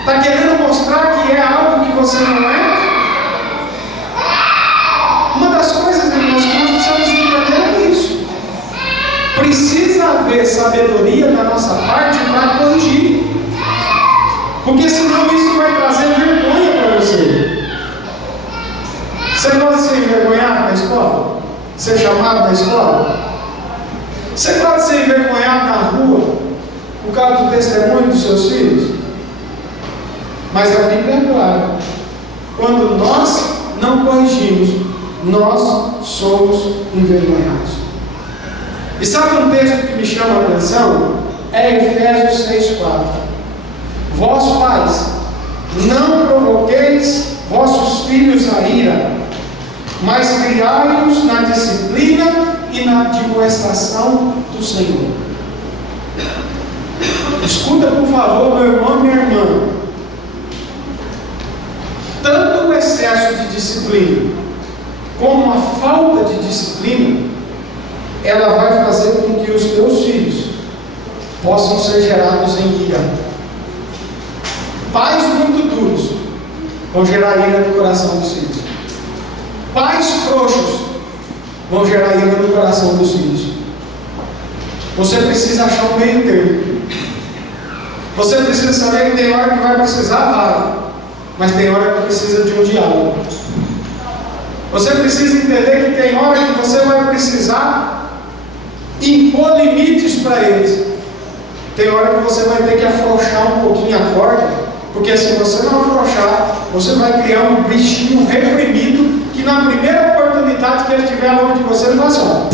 Está querendo mostrar que é algo que você não é? Uma das coisas, irmãos, que nós precisamos entender é isso. Precisa haver sabedoria da nossa parte para corrigir. Porque senão isso vai trazer vergonha para você. Você gosta de ser envergonhado na escola? Ser chamado na escola? Você gosta de ser envergonhado na rua por causa do testemunho dos seus filhos? Mas a Bíblia é clara: quando nós não corrigimos, nós somos envergonhados. E sabe um texto que me chama a atenção? É Efésios 6,4. Vós pais, não provoqueis vossos filhos a ira, mas criai-os na disciplina e e na admoestação do Senhor. Escuta, por favor, meu irmão e minha irmã. Tanto o excesso de disciplina como a falta de disciplina, ela vai fazer com que os teus filhos possam ser gerados em ira. Pais muito duros vão gerar ira no coração dos filhos. Pais frouxos vão gerar ira no coração dos filhos. Você precisa achar um meio termo. Você precisa saber que tem hora que vai precisar vara, mas tem hora que precisa de um diálogo. Você precisa entender que tem hora que você vai precisar impor limites para eles. Tem hora que você vai ter que afrouxar um pouquinho a corda, porque se você não afrouxar, você vai criar um bichinho reprimido que na primeira oportunidade que ele tiver longe de você, ele vai só.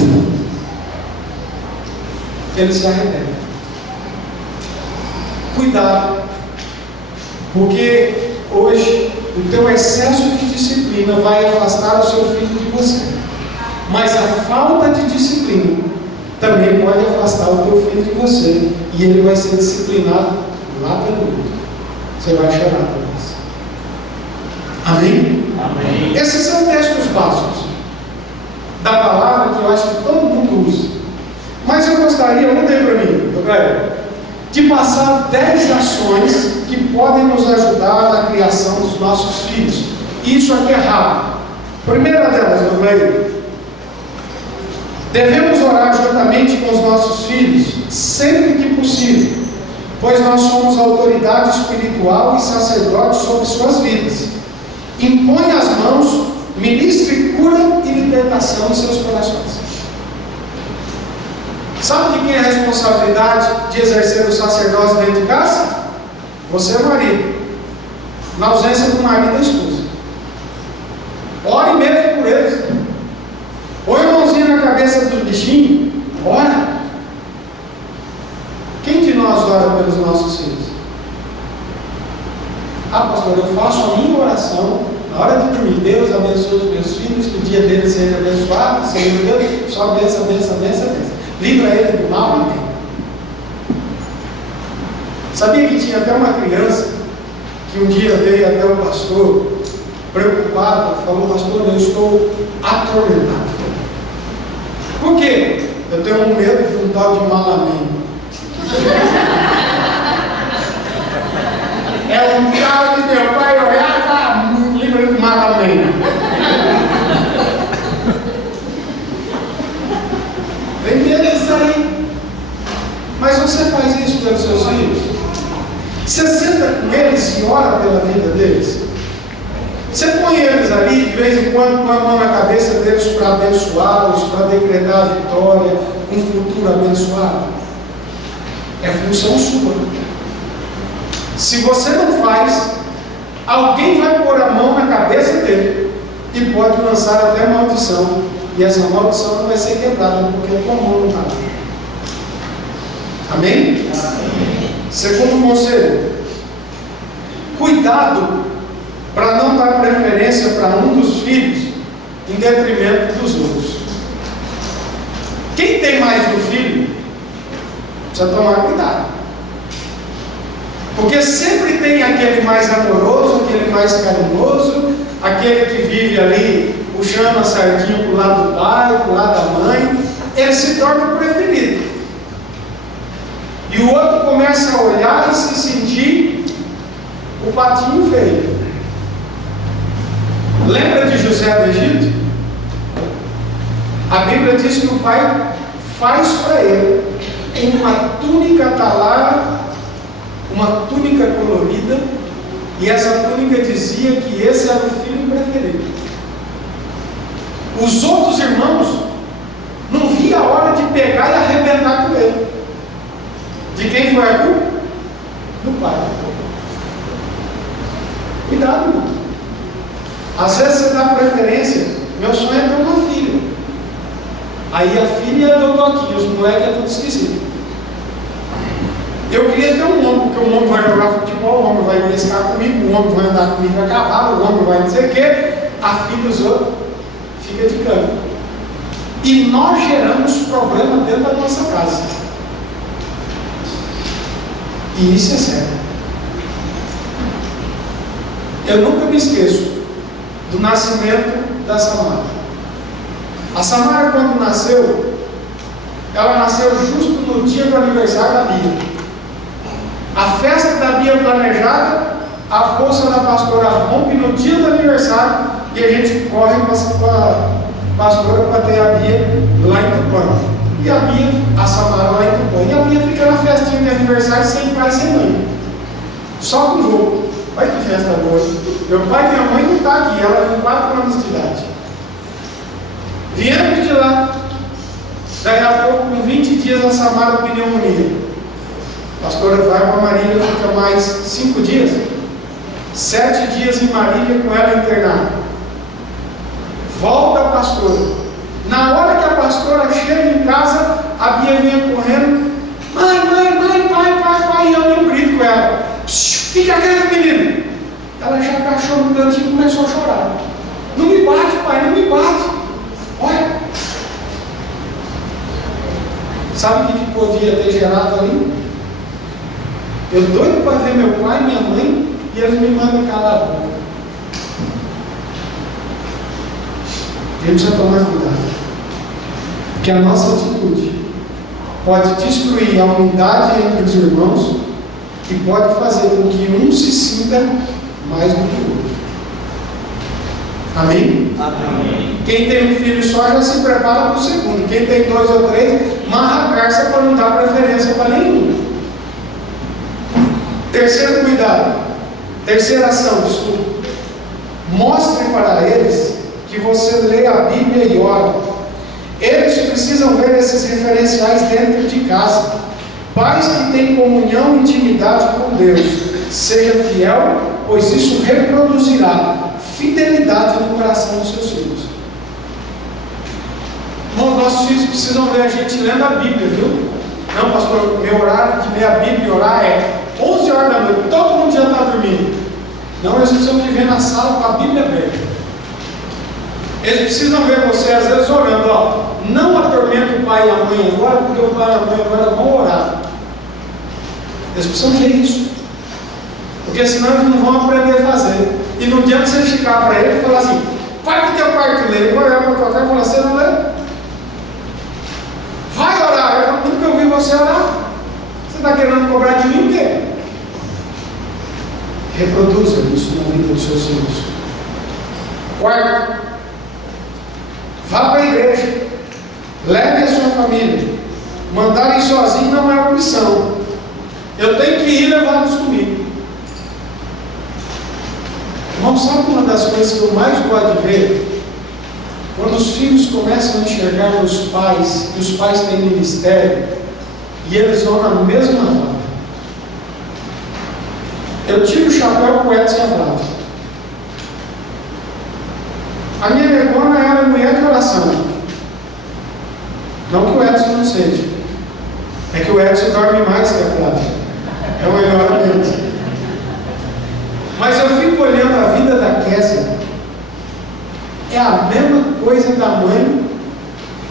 Ele se arrepende. Cuidado, porque hoje o teu excesso de disciplina vai afastar o seu filho de você, mas a falta de disciplina também pode afastar o teu filho de você, e ele vai ser disciplinado lá pelo outro. Você vai chorar por isso. Amém? Amém. Esses são textos básicos da palavra que eu acho que todo mundo usa, mas eu gostaria, manda aí para mim, Gabriel, de passar 10 ações que podem nos ajudar na criação dos nossos filhos. Isso aqui é rápido. Primeira delas, eu leio. Devemos orar juntamente com os nossos filhos, sempre que possível, pois nós somos autoridade espiritual e sacerdote sobre suas vidas. Impõe as mãos, ministre cura e libertação em seus corações. Sabe de quem é a responsabilidade de exercer o sacerdócio dentro de casa? Você é marido. Na ausência do marido, da esposa. Ore mesmo por eles. Põe a mãozinha na cabeça dos bichinhos. Ora. Quem de nós ora pelos nossos filhos? Ah, pastor, eu faço a minha oração na hora de dormir. Deus abençoe os meus filhos, que o dia deles seja abençoado. Senhor Deus, só benção, benção, benção, benção. Livra ele do mal, amém. Sabia que tinha até uma criança que um dia veio até o pastor, preocupado, falou: pastor, eu estou atormentado. Por quê? Eu tenho um medo de um tal de malamém. É um tal de meu pai olhar e falar: livra do malamém. Tem medo disso aí. Mas você faz isso pelos seus filhos? Você senta com eles e ora pela vida deles? Você põe eles ali, de vez em quando, põe a mão na cabeça deles para abençoá-los, para decretar a vitória, um futuro abençoado? É função sua. Se você não faz, alguém vai pôr a mão na cabeça dele e pode lançar até maldição. E essa maldição não vai ser quebrada, porque a tua mão não está lá. Amém? Amém? Segundo conselho: cuidado para não dar preferência para um dos filhos em detrimento dos outros. Quem tem mais de um filho precisa tomar cuidado, porque sempre tem aquele mais amoroso, aquele mais carinhoso, aquele que vive ali puxando a sardinha para o lado do pai, para o lado da mãe. Ele se torna o preferido. E o outro começa a olhar e se sentir o patinho feio. Lembra de José do Egito? A Bíblia diz que o pai faz para ele uma túnica talara, uma túnica colorida, e essa túnica dizia que esse era o filho preferido. Os outros irmãos não via a hora de pegar e arrebentar com ele. De quem foi a culpa? Do pai. Cuidado, irmão. Às vezes você dá preferência. Meu sonho é ter uma filha. Aí a filha é do toquinho, os moleques é tudo esquisito. Eu queria ter um homem, porque o homem vai jogar futebol, o homem vai pescar comigo, o homem vai andar comigo a cavalo, o homem vai não sei o quê. A filha dos outros fica de canto. E nós geramos problema dentro da nossa casa. E isso é sério. Eu nunca me esqueço do nascimento da Samara. A Samara, quando nasceu, ela nasceu justo no dia do aniversário da Bia. A festa da Bia planejada, a bolsa da pastora rompe no dia do aniversário e a gente corre para a pastora para ter a Bia lá em Tupã. E a Bia, a Samara lá em Tupã. E a Bia fica na festinha de aniversário sem pai e sem mãe. Só com o vô. Olha que festa boa. Meu pai e minha mãe não estão aqui, ela tem 4 anos de idade. Viemos de lá. Daí a pouco, com 20 dias, a Samara pneumonia. A pastora vai para Marília, fica mais 5 dias. 7 dias em Marília com ela internada. Volta a pastora. Na hora que a pastora chega em casa, a Bia vem correndo. Mãe, pai. E eu dei um grito com ela. Fica quieto, menino. Ela já agachou no cantinho e começou a chorar. Não me bate, pai, não me bate. Olha. Sabe o que podia ter gerado ali? Eu doido para ver meu pai e minha mãe e eles me mandam calar a boca. A gente precisa tomar cuidado. Porque a nossa atitude pode destruir a unidade entre os irmãos e pode fazer com que um se sinta mais do que o outro. Amém? Amém. Quem tem um filho só já se prepara para o segundo. Quem tem 2 ou 3, marra a garça para não dar preferência para nenhum. Terceiro cuidado. Terceira ação, desculpa. Mostre para eles que você lê a Bíblia e ora. Eles precisam ver esses referenciais dentro de casa. Pais que têm comunhão e intimidade com Deus. Seja fiel, pois isso reproduzirá fidelidade no coração dos seus filhos. Irmãos, nossos filhos precisam ver a gente lendo a Bíblia, viu? Não, pastor, meu horário de ler a Bíblia e orar é 11 horas da noite, todo mundo já está dormindo. Não, eles precisam viver na sala com a Bíblia aberta. Eles precisam ver você às vezes orando, ó. Não atormenta o pai e a mãe agora, porque o pai e a mãe agora vão orar. Eles precisam ver isso. Porque senão eles não vão aprender a fazer. E não adianta você ficar para ele e falar assim, vai para o teu quarto e lê. Ele vai olhar para o teu quarto e falar, você não lê? Vai orar. Eu nunca ouvi você orar. Você está querendo cobrar de mim o quê? Reproduza isso na vida dos seus filhos. Quarto, vá para a igreja. Leve a sua família. Mandar ir sozinho não é opção. Eu tenho que ir levá-los comigo. Irmão, sabe uma das coisas que eu mais gosto de ver? Quando os filhos começam a enxergar os pais, e os pais têm ministério, e eles vão na mesma rota. Eu tiro o chapéu para o Edson e a Flávia. A minha negona era mulher de oração. Não que o Edson não seja. É que o Edson dorme mais que a Flávia. É o melhor deles. Mas eu fico olhando a vida da Kézia. É a mesma coisa da mãe.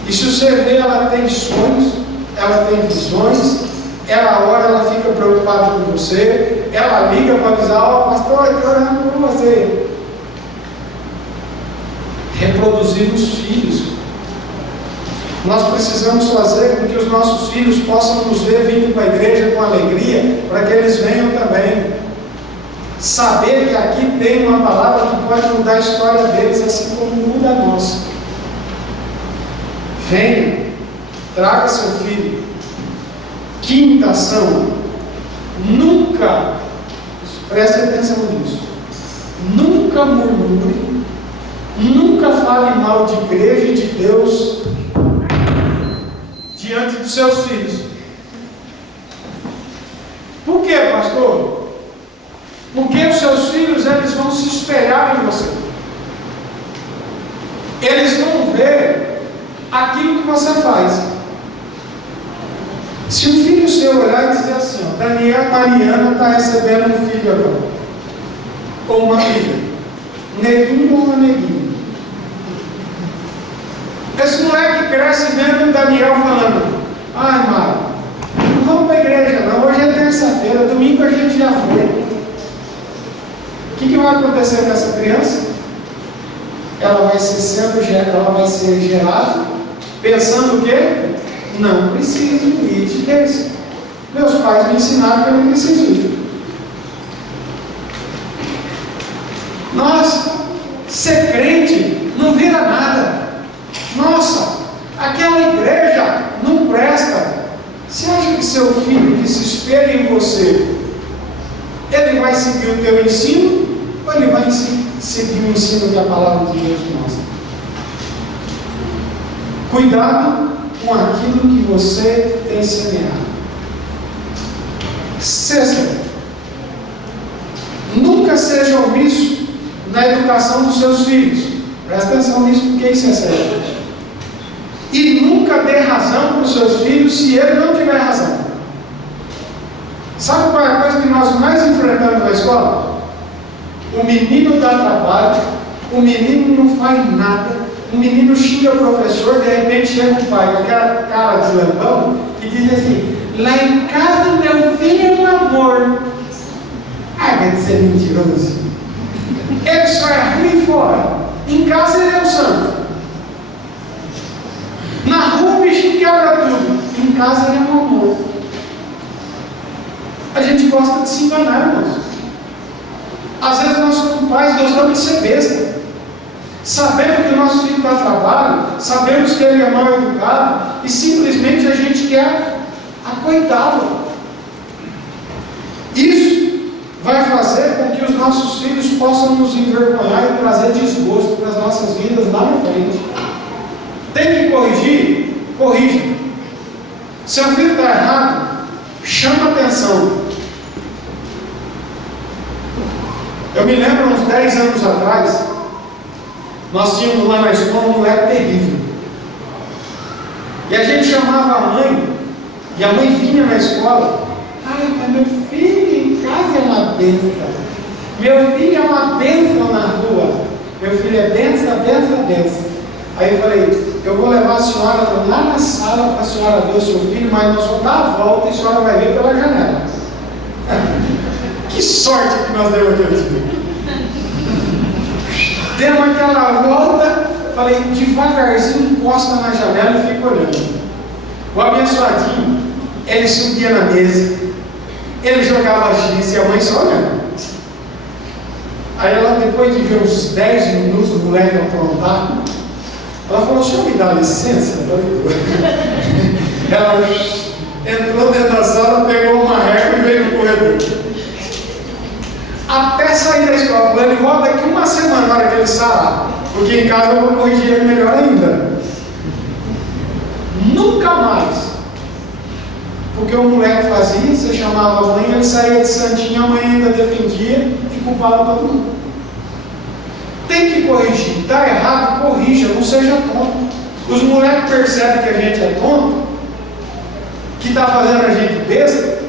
E se você ver, ela tem sonhos, ela tem visões, ela ora, ela fica preocupada com você, ela liga para avisar, ó, pastor, eu estou orando por você. Reproduzir os filhos. Nós precisamos fazer com que os nossos filhos possam nos ver vindo para a igreja com alegria, para que eles venham também. Saber que aqui tem uma palavra que pode mudar a história deles, assim como muda a nossa. Venha, traga seu filho. Quinta ação, nunca, preste atenção nisso, nunca murmure, nunca fale mal de igreja e de Deus diante dos seus filhos. Por quê, pastor? Porque os seus filhos, eles vão se espelhar em você. Eles vão ver aquilo que você faz. Se um filho seu olhar e dizer assim, ó, Mariana está recebendo um filho agora, ou uma filha, neguinho ou uma neguinha, Esse moleque cresce vendo o Daniel falando: ai, Mário, não vamos para a igreja não, hoje é terça-feira, domingo a gente já foi. O que vai acontecer com essa criança? Ela vai ser gerada pensando o quê? Não preciso ir de terça. Meus pais me ensinaram que eu não preciso ir. Nossa, ser crente não vira nada. Nossa, aquela igreja não presta. Você acha que seu filho que se espelha em você, ele vai seguir o teu ensino? Ou ele vai seguir o ensino que a palavra de Deus mostra? Cuidado com aquilo que você tem semeado. Sexta, nunca seja omisso na educação dos seus filhos. Presta atenção nisso, porque isso é sério. E nunca dê razão para os seus filhos se ele não tiver razão. Sabe qual é a coisa que nós mais enfrentamos na escola? O menino dá trabalho, o menino não faz nada, o menino xinga o professor, de repente chega o pai com aquela cara de lambão e diz assim: lá em casa meu filho é um amor. Ah, deve ser mentiroso. Ele só é ruim fora. Em casa ele é um santo. Na rua o bichinho quebra tudo. Em casa ele é um amor. A gente gosta de se enganar, irmãos. Às vezes nós, como pais, gostamos de ser besta. Sabemos que o nosso filho dá trabalho, sabemos que ele é mal educado e simplesmente a gente quer acoitá-lo. Isso vai fazer com que os nossos filhos possam nos envergonhar e trazer desgosto para as nossas vidas lá na frente. Tem que corrigir? Corrija. Seu filho está errado, chama atenção. Eu me lembro, uns 10 anos atrás, nós tínhamos lá na escola um moleque terrível. E a gente chamava a mãe, e a mãe vinha na escola: ai, mas meu filho em casa é uma bênção. Meu filho é uma bênção na rua. Meu filho é bênção. Aí eu falei: eu vou levar a senhora lá na sala para a senhora ver o seu filho, mas nós vamos dar a volta e a senhora vai ver pela janela. Que sorte que nós demos aquele dia. Demos aquela volta, falei: devagarzinho, encosta na janela e fica olhando. O abençoadinho, ele subia na mesa, ele jogava giz e a mãe só olhando. Aí ela, depois de ver uns 10 minutos o moleque aprontar, ela falou: o senhor me dá licença? Ela entrou dentro da sala, pegou uma régua e veio no corredor. Até sair da escola, falando: ele volta daqui uma semana na hora que ele sarar, porque em casa eu vou corrigir ele melhor ainda. Nunca mais. Porque o moleque fazia, você chamava a mãe, ele saía de santinho, a mãe ainda defendia e culpava todo mundo. Tem que corrigir. Está errado, corrija, não seja tonto. Os moleques percebem que a gente é tonto, que está fazendo a gente besta,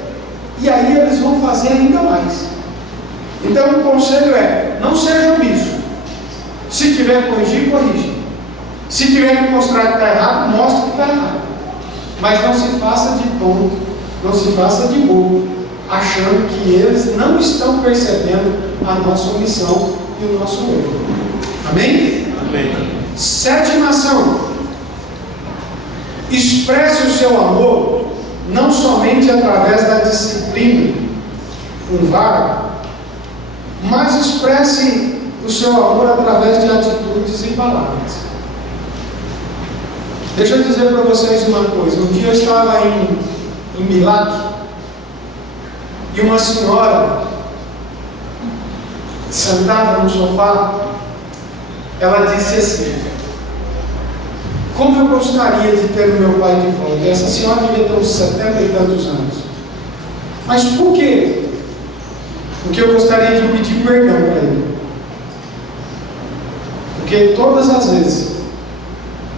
e aí eles vão fazer ainda mais. Então o conselho é: não seja omisso. Se tiver que corrigir, corrija. Se tiver que mostrar que está errado, mostre que está errado. Mas não se faça de tonto, não se faça de bobo, achando que eles não estão percebendo a nossa omissão e o nosso erro. Amém? Amém. Sétima ação: expresse o seu amor não somente através da disciplina com vara, mas expresse o seu amor através de atitudes e palavras. Deixa eu dizer para vocês uma coisa. Um dia eu estava em Milagre e uma senhora sentada no sofá, ela disse assim: como eu gostaria de ter o meu pai de volta. E essa senhora devia ter uns 70 e tantos anos. Mas por quê? Porque eu gostaria de pedir perdão para ele. Porque todas as vezes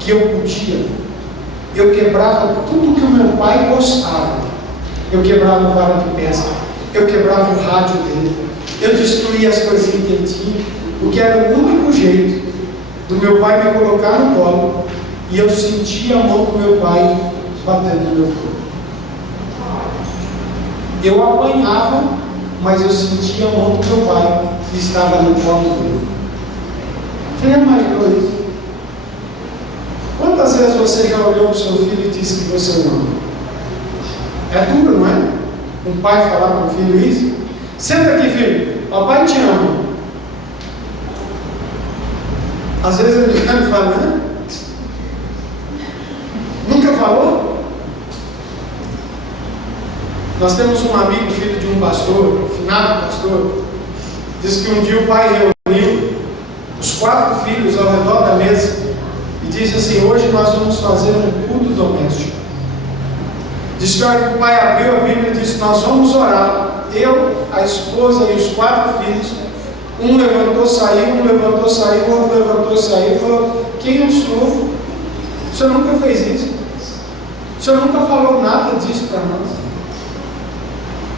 que eu podia, eu quebrava tudo que o meu pai gostava. Eu quebrava o vara de pesca, eu quebrava o rádio dele, eu destruía as coisinhas que ele tinha, porque era o único jeito do meu pai me colocar no colo e eu sentia a mão do meu pai batendo no meu corpo. Eu apanhava, mas eu sentia a mão do meu pai que estava no colo dele. Você já imaginou isso? Quantas vezes você já olhou para o seu filho e disse que você o ama? É duro, não é? Um pai falar com o filho isso? Senta aqui, filho. Papai te ama. Às vezes ele fala, né? Nunca falou? Nós temos um amigo, filho de um pastor, finado pastor, diz que um dia o pai reuniu os 4 filhos ao redor da mesa e disse assim: hoje nós vamos fazer um culto doméstico. Diz que a hora que o pai abriu a Bíblia e disse: nós vamos orar, eu, a esposa e os 4 filhos. Um levantou, saiu, um levantou, saiu, o outro levantou, saiu e falou: quem eu sou? O senhor nunca fez isso? O senhor nunca falou nada disso para nós?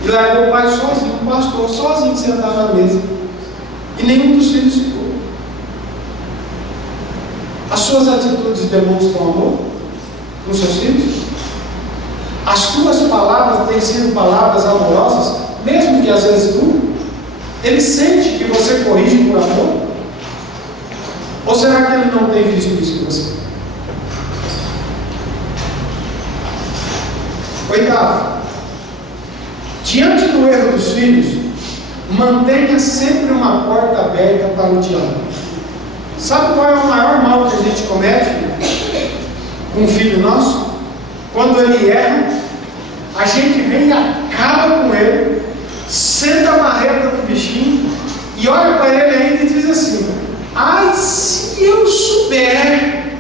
E largou o pai sozinho, o pastor sozinho sentado na mesa. E nenhum dos filhos ficou. As suas atitudes demonstram amor com seus filhos? As tuas palavras têm sido palavras amorosas, mesmo que às vezes ele sente que você corrige por amor? Ou será que ele não tem visto isso em você? Oitavo, diante do erro dos filhos, mantenha sempre uma porta aberta para o diálogo. Sabe qual é o maior mal que a gente comete com um filho nosso? Quando ele erra, a gente vem e acaba com ele, senta a marreta do bichinho e olha para ele ainda e diz assim: ai, se eu souber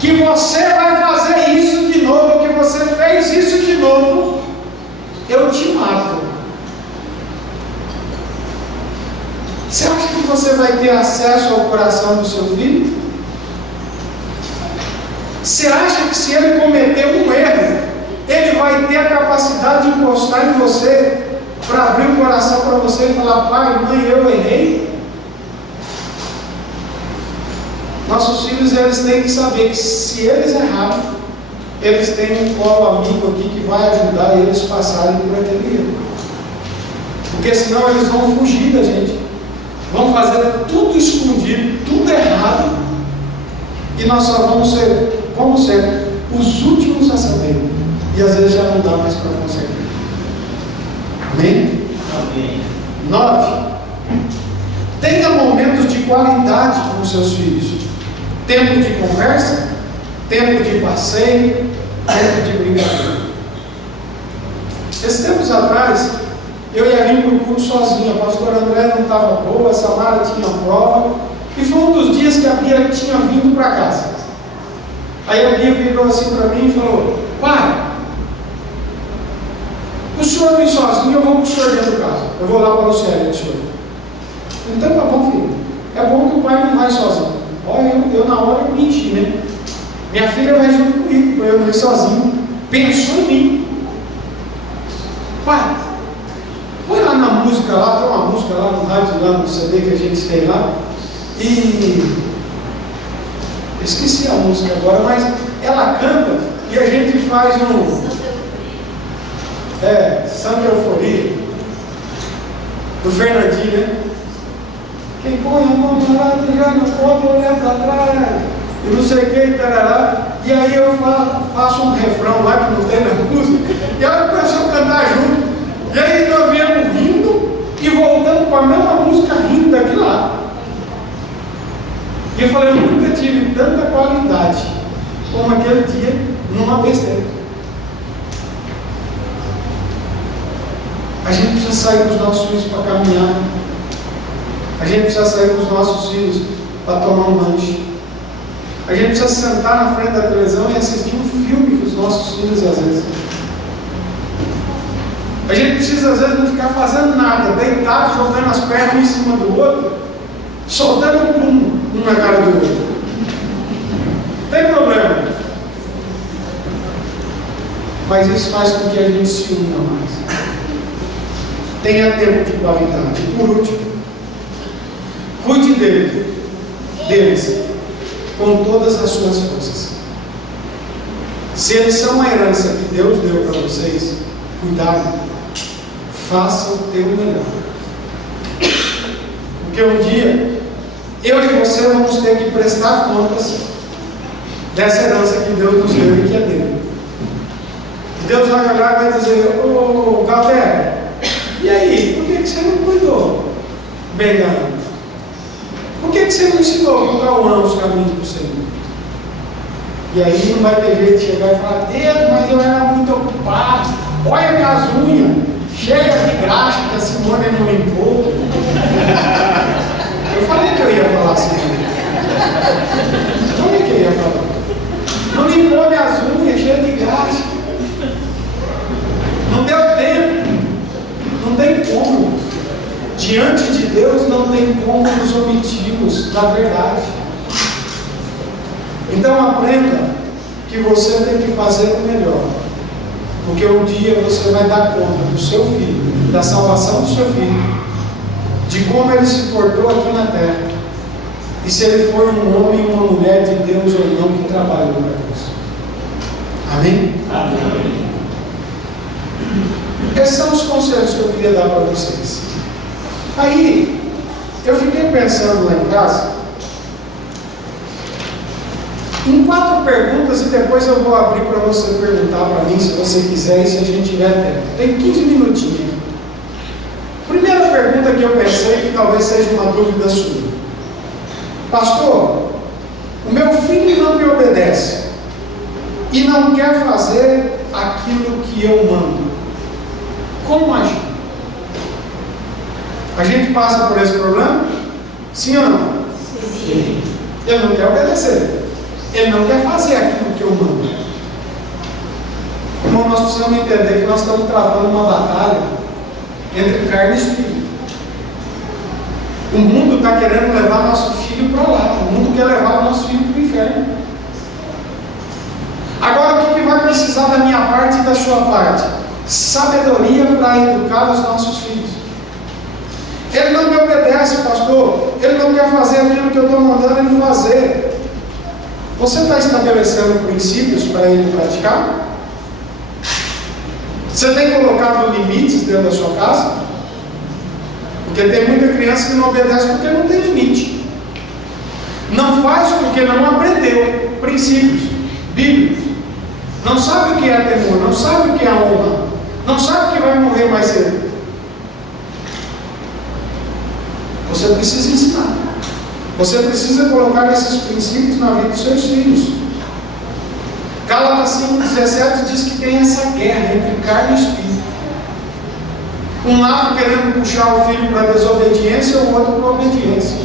que você vai fazer isso de novo, que você fez isso de novo, eu te mato. Você acha que você vai ter acesso ao coração do seu filho? Você acha que se ele cometer um erro, ele vai ter a capacidade de encostar em você para abrir o coração para você e falar: pai, mãe, eu errei? Nossos filhos, eles têm que saber que se eles errarem, eles têm um colo amigo aqui que vai ajudar eles a passarem por aquele erro. Porque senão eles vão fugir da gente, vão fazer tudo escondido, tudo errado, e nós só vamos ser os últimos a saber, e às vezes já não dá mais para conseguir. Amém? Amém. 9. Tenha momentos de qualidade com seus filhos. Tempo de conversa, tempo de passeio, tempo de brincadeira. Esses tempos atrás, eu ia vir para o culto sozinho. A pastora André não estava boa, a Samara tinha prova, e foi um dos dias que a Bia tinha vindo para casa. Aí a Bia virou assim para mim e falou: pai, o senhor vem sozinho, eu vou com o senhor dentro de casa. Eu vou lá para o Luciano, senhor. Então tá bom, filho. É bom que o pai não vai sozinho. Olha, eu na hora eu menti, né? Minha filha vai junto comigo, para eu não ir sozinho. Pensou em mim. Pai, põe lá na música lá, tem uma música lá no rádio, lá no CD que a gente tem lá. E eu esqueci a música agora, mas ela canta e a gente faz Santa Euforia, do Fernandinho, né? Quem põe a mão lá, já não pode olhar para trás, e não sei o que, tarará. E aí eu faço um refrão lá que não tem na música, e ela começou a cantar junto. E aí nós viemos rindo e voltando com a mesma música, rindo daqui lá. E eu falei: eu nunca tive tanta qualidade como aquele dia numa besteira. A gente precisa sair com os nossos filhos para caminhar. A gente precisa sair com os nossos filhos para tomar um lanche. A gente precisa sentar na frente da televisão e assistir um filme com os nossos filhos às vezes. A gente precisa às vezes não ficar fazendo nada, deitado, jogando as pernas um em cima do outro, soltando um na cara do outro. Não tem problema. Mas isso faz com que a gente se una mais. Tenha tempo de qualidade. E por último, cuide deles. com todas as suas forças. Se eles são a herança que Deus deu para vocês, cuidado, faça o teu melhor. Porque um dia, eu e você vamos ter que prestar contas dessa herança que Deus nos deu e que é dele. Deus vai olhar e vai dizer: ô Galera, e aí, por que você não cuidou bem da Ana? Por que você não ensinou para o Cauã os caminhos do Senhor? E aí não vai ter jeito de chegar e falar: Deus, mas eu era muito ocupado, olha minhas unhas, cheias de graxa que a Simone não limpou. Eu falei que eu ia falar assim. Eu falei que eu ia falar. Não limpou minhas unhas, cheias de graxa. Não deu tempo. Não tem como. Diante de Deus não tem como nos omitirmos da verdade. Então aprenda que você tem que fazer o melhor. Porque um dia você vai dar conta do seu filho, da salvação do seu filho, de como ele se portou aqui na terra, e se ele foi um homem ou uma mulher de Deus ou não que trabalhou para Deus. Amém? Amém. Esses são os conselhos que eu queria dar para vocês. Aí, eu fiquei pensando lá em casa em 4 perguntas, e depois eu vou abrir para você perguntar para mim, se você quiser e se a gente tiver tempo. Tem 15 minutinhos. Primeira pergunta que eu pensei, que talvez seja uma dúvida sua: pastor, o meu filho não me obedece e não quer fazer aquilo que eu mando. Como agir? A gente passa por esse problema? Sim ou não? Sim. Ele não quer obedecer. Ele não quer fazer aquilo que eu mando. Irmão, nós precisamos entender que nós estamos travando uma batalha entre carne e espírito. O mundo está querendo levar nosso filho para lá. O mundo quer levar o nosso filho para o inferno. Agora, o que vai precisar da minha parte e da sua parte? Sabedoria para educar os nossos filhos. Ele não me obedece, pastor. Ele não quer fazer aquilo que eu estou mandando ele fazer. Você está estabelecendo princípios para ele praticar? Você tem colocado limites dentro da sua casa? Porque tem muita criança que não obedece porque não tem limite. Não faz porque não aprendeu princípios bíblicos. Não sabe o que é temor, não sabe o que é honra, não sabe que vai morrer mais cedo. Você precisa ensinar. Você precisa colocar esses princípios na vida dos seus filhos. Gálatas 5,17 diz que tem essa guerra entre carne e espírito. Um lado querendo puxar o filho para a desobediência, o outro para a obediência.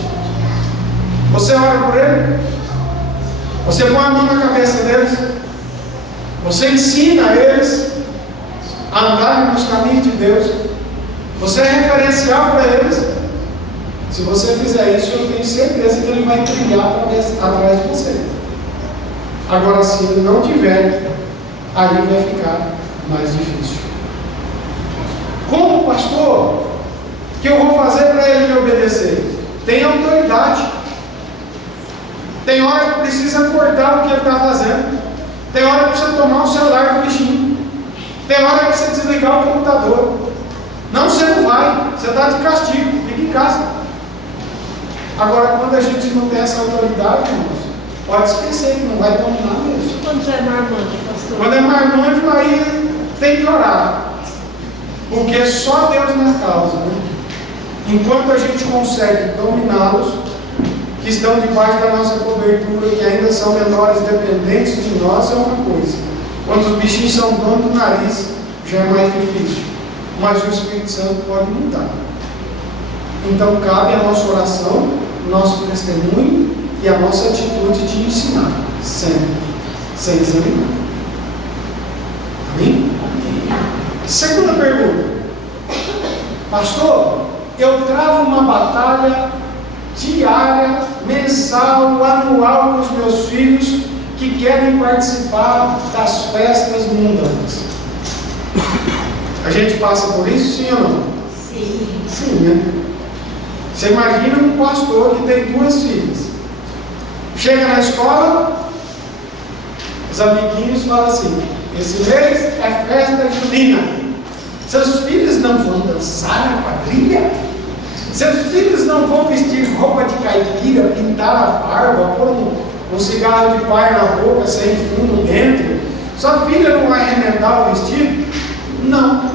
Você ora por ele? Você põe a mão na cabeça deles? Você ensina eles a andarem nos caminhos de Deus? Você é referencial para eles? Se você fizer isso, eu tenho certeza que ele vai trilhar atrás de você. Agora, se ele não tiver, aí vai ficar mais difícil. Como, pastor, que eu vou fazer para ele me obedecer? Tem autoridade. Tem hora que precisa cortar o que ele está fazendo. Tem hora que precisa tomar o celular do bichinho. Tem hora que precisa desligar o computador. Não, você não vai. Você está de castigo. Fica em casa. Agora, quando a gente não tem essa autoridade, irmãos, pode esquecer que não vai dominar mesmo. Quando é marmanjo, pastor? Quando é marmanjo, aí tem que orar. Porque só Deus na causa, né? Enquanto a gente consegue dominá-los, que estão debaixo da nossa cobertura, que ainda são menores dependentes de nós, é uma coisa. Quando os bichinhos são donos do nariz, já é mais difícil. Mas o Espírito Santo pode mudar. Então cabe a nossa oração, nosso testemunho e a nossa atitude de ensinar, sempre, sem desanimar. Amém? Segunda pergunta: pastor, eu travo uma batalha diária, mensal, anual com os meus filhos que querem participar das festas mundanas. A gente passa por isso, sim ou não? Sim. Sim, né? Você imagina um pastor que tem 2 filhas. Chega na escola, os amiguinhos falam assim: esse mês é festa junina. Seus filhos não vão dançar na quadrilha? Seus filhos não vão vestir roupa de caipira, pintar a barba, pôr um cigarro de paia na boca sem fumo dentro? Sua filha não vai remendar o vestido? Não.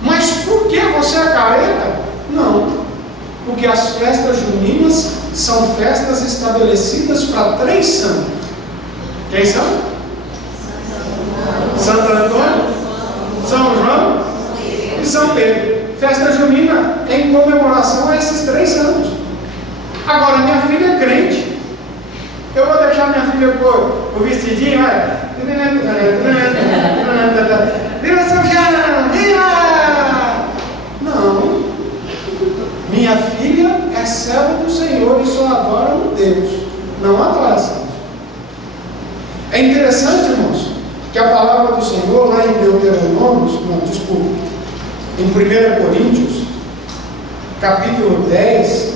Mas por que você é careta? Não. Porque as festas juninas são festas estabelecidas para 3 santos. Quem são? Santo Antônio, São João e São Pedro. Festa junina em comemoração a esses 3 santos. Agora, minha filha é crente. Eu vou deixar minha filha pôr o vestidinho, vai. Viva São João! Viva! Não. Minha filha é serva do Senhor e só adora um Deus, não adora santos. É interessante, irmãos, que a palavra do Senhor, lá em em 1 Coríntios, capítulo 10,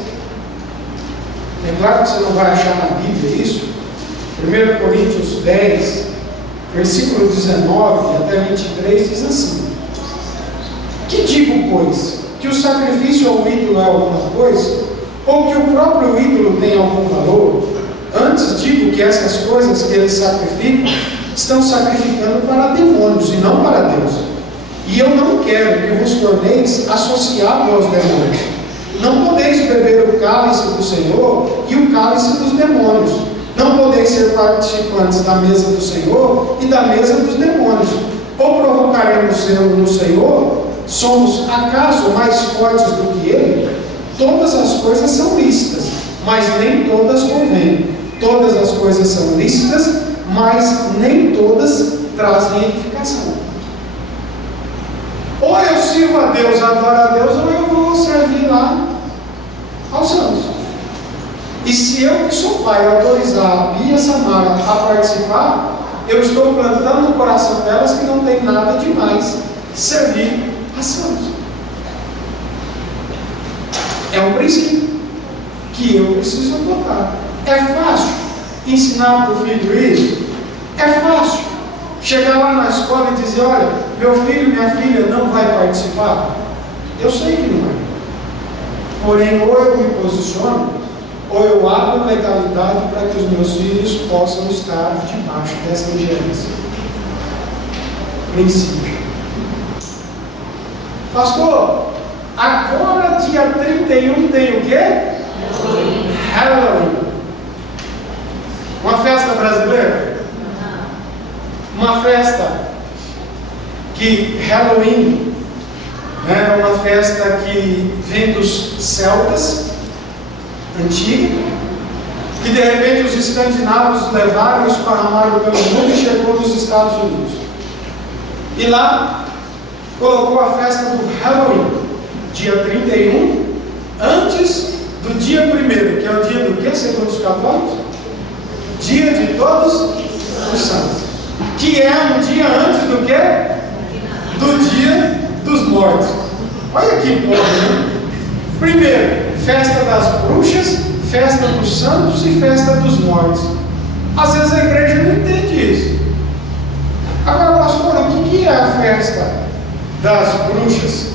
é claro que você não vai achar na Bíblia isso. 1 Coríntios 10, versículo 19 até 23, diz assim: que digo, pois? Que o sacrifício ao ídolo é alguma coisa? Ou que o próprio ídolo tem algum valor? Antes digo que essas coisas que eles sacrificam estão sacrificando para demônios e não para Deus. E eu não quero que vos torneis associados aos demônios. Não podeis beber o cálice do Senhor e o cálice dos demônios. Não podeis ser participantes da mesa do Senhor e da mesa dos demônios. Ou provocaremos no Senhor? Somos acaso mais fortes do que Ele? Todas as coisas são lícitas, mas nem todas convêm. Todas as coisas são lícitas, mas nem todas trazem edificação. Ou eu sirvo a Deus, adoro a Deus, ou eu vou servir lá aos santos. E se eu, que sou pai, autorizar a Bia e a Samara a participar, eu estou plantando no coração delas que não tem nada de mais servir a santos. É um princípio que eu preciso adotar. É fácil ensinar para o filho isso? É fácil chegar lá na escola e dizer: olha, meu filho, minha filha não vai participar? Eu sei que não vai. Porém, ou eu me posiciono, ou eu abro legalidade para que os meus filhos possam estar debaixo dessa ingerência. Princípio. Pastor, agora dia 31 tem o quê? Halloween. Uma festa brasileira? Uma festa que Halloween é uma festa que vem dos celtas antigos, que de repente os escandinavos levaram e esparramaram pelo mundo e chegou nos Estados Unidos. E lá colocou a festa do Halloween, dia 31, antes do dia 1º, que é o dia do que, segundo os católicos? Dia de Todos os Santos, que é um dia antes do que? Do dia dos mortos. Olha que bom, né? Primeiro, festa das bruxas, festa dos santos e festa dos mortos. Às vezes a igreja não entende isso. Agora, pastor, o que é a festa das bruxas?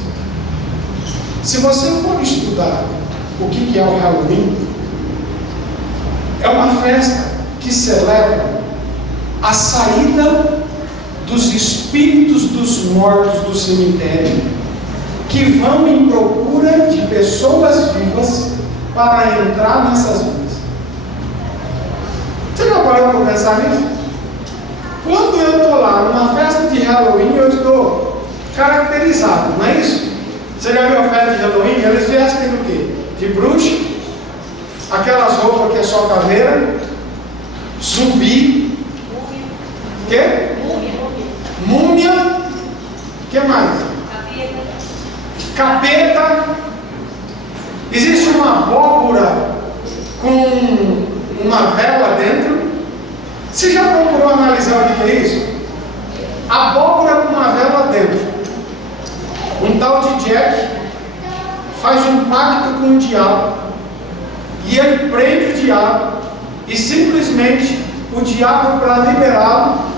Se você for estudar o que é o Halloween, é uma festa que celebra a saída dos espíritos dos mortos do cemitério, que vão em procura de pessoas vivas para entrar nessas vidas. Você já parou para pensar nisso? Quando eu estou lá numa festa de Halloween, eu estou caracterizado, não é isso? Você já viu a festa de Halloween? Eles vestem do quê? De bruxa, aquelas roupas que é só caveira, zumbi, quê? Múmia, o que mais? Capeta. Existe uma abóbora com uma vela dentro. Você já procurou analisar o que é isso? Abóbora com uma vela dentro. Um tal de Jack faz um pacto com o diabo e ele prende o diabo e simplesmente o diabo, para liberá-lo,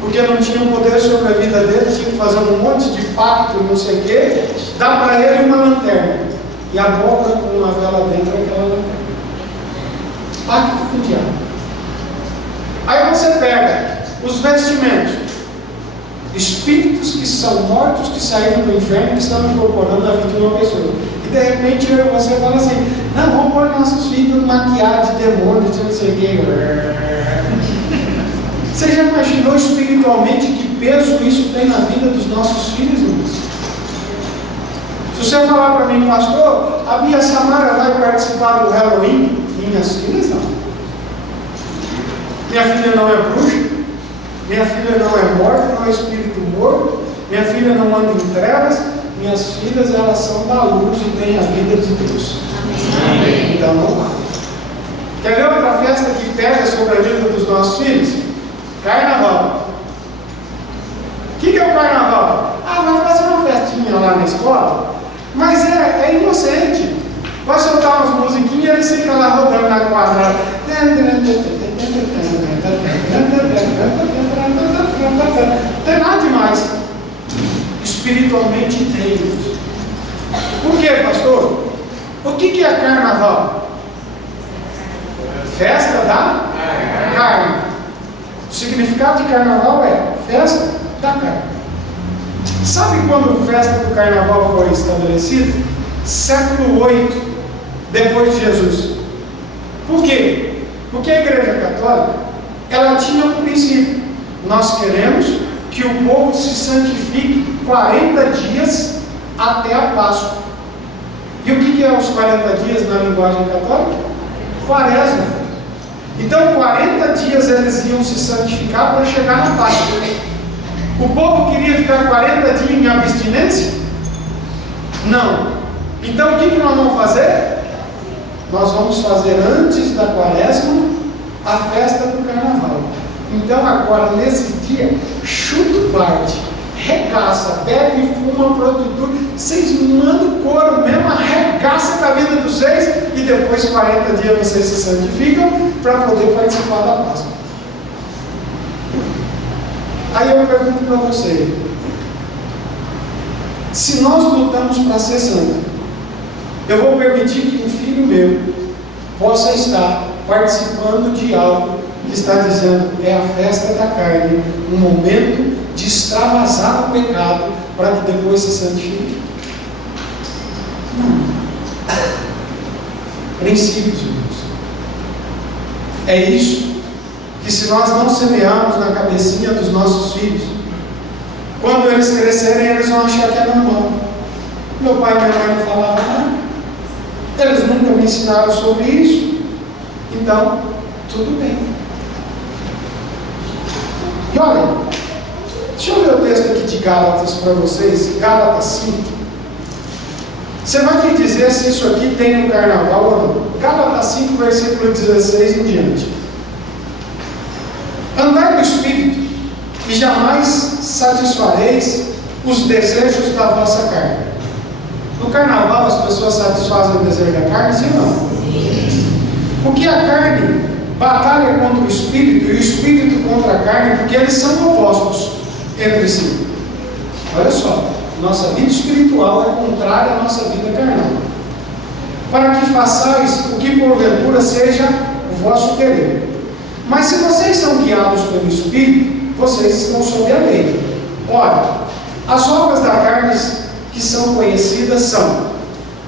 porque não tinha poder sobre a vida dele, tinha que fazer um monte de pacto, não sei o quê, dá para ele uma lanterna e a boca com uma vela dentro daquela lanterna. Pacto com o diabo. Aí você pega os vestimentos, espíritos que são mortos, que saíram do inferno, que estão incorporando a vida de uma pessoa. E de repente você fala assim: não, vamos pôr nossos filhos maquiados de demônio, de não sei o quê. Você já imaginou espiritualmente que peso isso tem na vida dos nossos filhos, irmãos? Se você falar para mim, pastor, a Bia Samara vai participar do Halloween, minhas filhas não. Minha filha não é bruxa, minha filha não é morta, não é espírito morto, minha filha não anda em trevas, minhas filhas elas são da luz e têm a vida de Deus. Amém. Então não vai. Quer ver outra festa que pega sobre a vida dos nossos filhos? Carnaval. O que é o carnaval? Ah, vai fazer uma festinha lá na escola, mas é inocente. Vai soltar umas musiquinhas e eles ficam lá rodando na quadra. Tem nada demais. Espiritualmente tem. Por quê, pastor? O que é carnaval? Festa da carne. O significado de carnaval é festa da carne. Sabe quando a festa do carnaval foi estabelecida? Século 8 depois de Jesus. Por quê? Porque a Igreja Católica, ela tinha um princípio: nós queremos que o povo se santifique 40 dias até a Páscoa. E o que é os 40 dias na linguagem católica? Quaresma. Então 40 dias eles iam se santificar para chegar na Páscoa. O povo queria ficar 40 dias em abstinência? Não. Então o que nós vamos fazer? Nós vamos fazer antes da Quaresma a festa do Carnaval. Então agora nesse dia, chuta o parte, regaça, bebe, fuma, prostitui, vocês mandam couro mesmo, arregaça com a vida dos seis, e depois 40 dias vocês se santificam para poder participar da Páscoa. Aí eu pergunto para você: se nós lutamos para ser santo, eu vou permitir que um filho meu possa estar participando de algo que está dizendo é a festa da carne, um momento de extravasar o pecado para que depois se santifique? Não. Princípios, irmãos. É isso que, se nós não semearmos na cabecinha dos nossos filhos, quando eles crescerem, eles vão achar que é normal. Meu pai e minha mãe não falavam nada. Eles nunca me ensinaram sobre isso. Então, tudo bem. E olha, deixa eu ler o texto aqui de Gálatas para vocês. Gálatas 5. Você vai me dizer se isso aqui tem no carnaval ou não. Gálatas 5, versículo 16 em diante. Andai no Espírito, e jamais satisfareis os desejos da vossa carne. No carnaval as pessoas satisfazem o desejo da carne, sim ou não? Porque a carne batalha contra o Espírito e o Espírito contra a carne, porque eles são opostos entre si. Olha só, nossa vida espiritual é contrária à nossa vida carnal. Para que façais o que porventura seja o vosso querer. Mas se vocês são guiados pelo Espírito, vocês estão sob a lei. Ora, as obras da carne que são conhecidas são: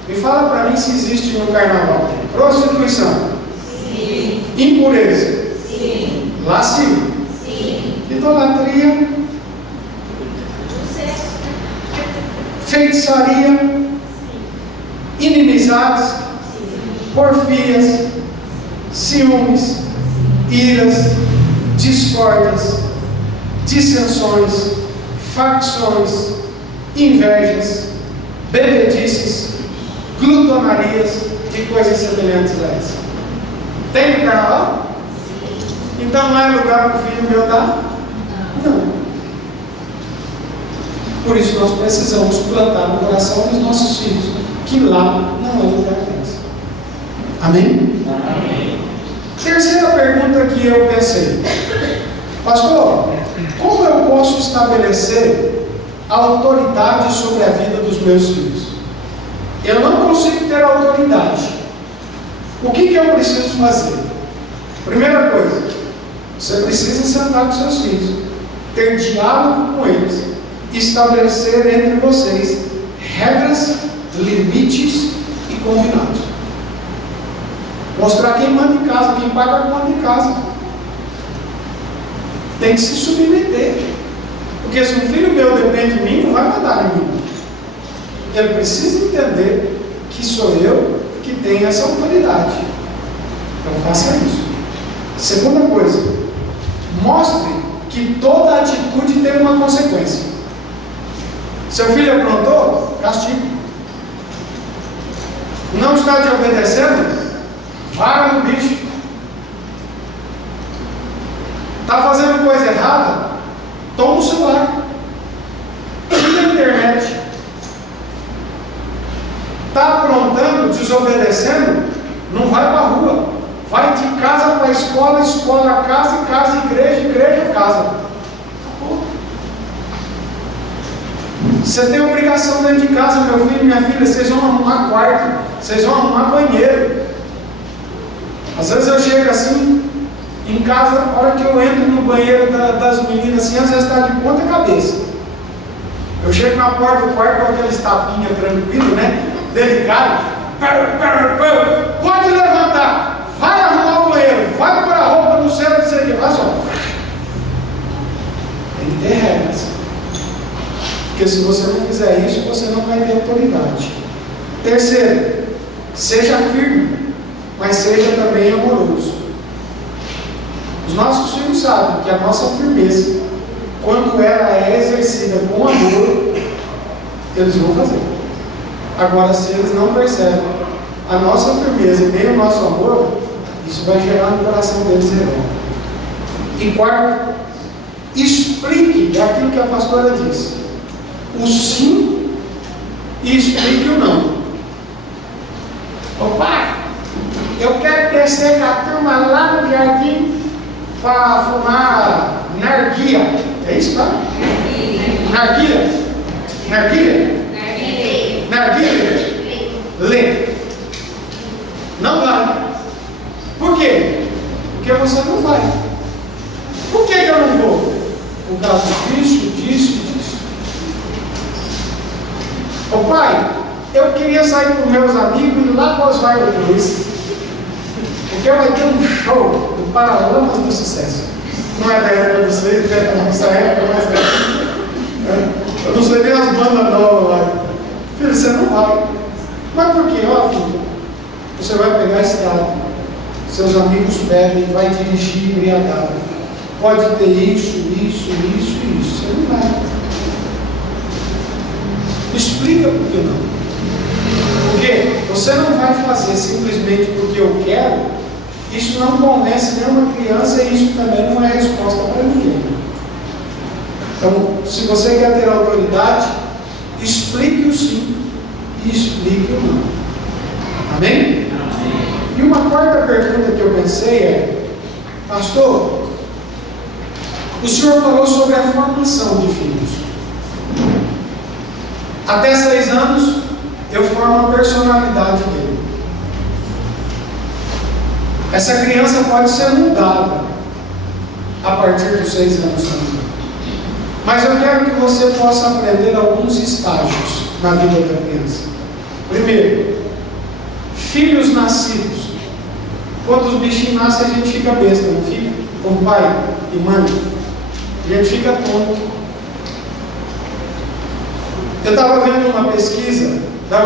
me fala para mim se existe no carnaval: prostituição, sim. Impureza, sim. Lascívia, sim. Idolatria, feitiçaria, sim. Inimizades, sim. Porfias, ciúmes, iras, discórdias, dissensões, facções, invejas, bebedices, glutonarias e coisas semelhantes a essa. Tem no carnaval? Então não é lugar para o filho meu dar? Não. Por isso nós precisamos plantar no coração dos nossos filhos que lá não é lugar deles. Amém? Amém. Terceira pergunta que eu pensei: pastor, como eu posso estabelecer autoridade sobre a vida dos meus filhos? Eu não consigo ter autoridade. O que eu preciso fazer? Primeira coisa, você precisa sentar com seus filhos, ter diálogo com eles, estabelecer entre vocês regras, limites e combinados. Mostrar quem manda em casa, quem paga a conta em casa. Tem que se submeter. Porque se um filho meu depende de mim, não vai mandar em mim. Ele precisa entender que sou eu que tenho essa autoridade. Então faça isso. Segunda coisa, mostre que toda atitude tem uma consequência. Seu filho aprontou, castigo. Não está te obedecendo? Vara no bicho. Está fazendo coisa errada? Toma o celular. Tira a internet. Está aprontando, desobedecendo? Não vai para a rua. Vai de casa para a escola, escola a casa, casa igreja, igreja casa. Acabou. Você tem obrigação dentro de casa, meu filho e minha filha. Vocês vão arrumar quarto, vocês vão arrumar banheiro. Às vezes eu chego assim, em casa, a hora que eu entro no banheiro das meninas, assim, às vezes está de ponta cabeça. Eu chego na porta do quarto com aqueles tapinhas tranquilo, né? Delicado. Pode levantar, vai arrumar o banheiro, vai pôr a roupa no centro, não sei o que, vai só. Tem que ter regras. Porque se você não fizer isso, você não vai ter autoridade. Terceiro, seja firme, mas seja também amoroso. Os nossos filhos sabem que a nossa firmeza, quando ela é exercida com amor, eles vão fazer. Agora, se eles não percebem a nossa firmeza e nem o nosso amor, isso vai gerar no coração deles revolta. E quarto, explique aquilo que a pastora disse: o sim e explique o não. Ô pai, eu quero descer com a turma lá no jardim para fumar narguilha. É isso, tá? Narguilha? Narguilha? Narguilha? Lê. Não vai. Por quê? Porque você não vai. Por que eu não vou? Por causa disso, disso e disso. Ô pai, eu queria sair com meus amigos e ir lá para Oswaldo Cruz. Porque vai ter um show do Paralamas do Sucesso. Não é da época de vocês, não é da nossa época, mas é. Eu não sei nem as bandas novas lá. Filho, você não vai. Mas por quê? Ó, filho, você vai pegar a estrada, seus amigos bebem, vai dirigir embriagado. Pode ter isso, isso, isso e isso. Você não vai. Explica por que não. Porque você não vai fazer simplesmente porque eu quero. Isso não convence nenhuma criança e isso também não é resposta para ninguém. Então, se você quer ter autoridade, explique o sim e explique o não. Amém? Amém. E uma quarta pergunta que eu pensei é: pastor, o senhor falou sobre a formação de filhos. Até 6 anos, eu formo a personalidade dele. Essa criança pode ser mudada a partir dos 6 anos também. Mas eu quero que você possa aprender alguns estágios na vida da criança. Primeiro, filhos nascidos. Quando os bichinhos nascem, a gente fica besta, não fica? Com pai e mãe. A gente fica tonto. Eu estava vendo uma pesquisa da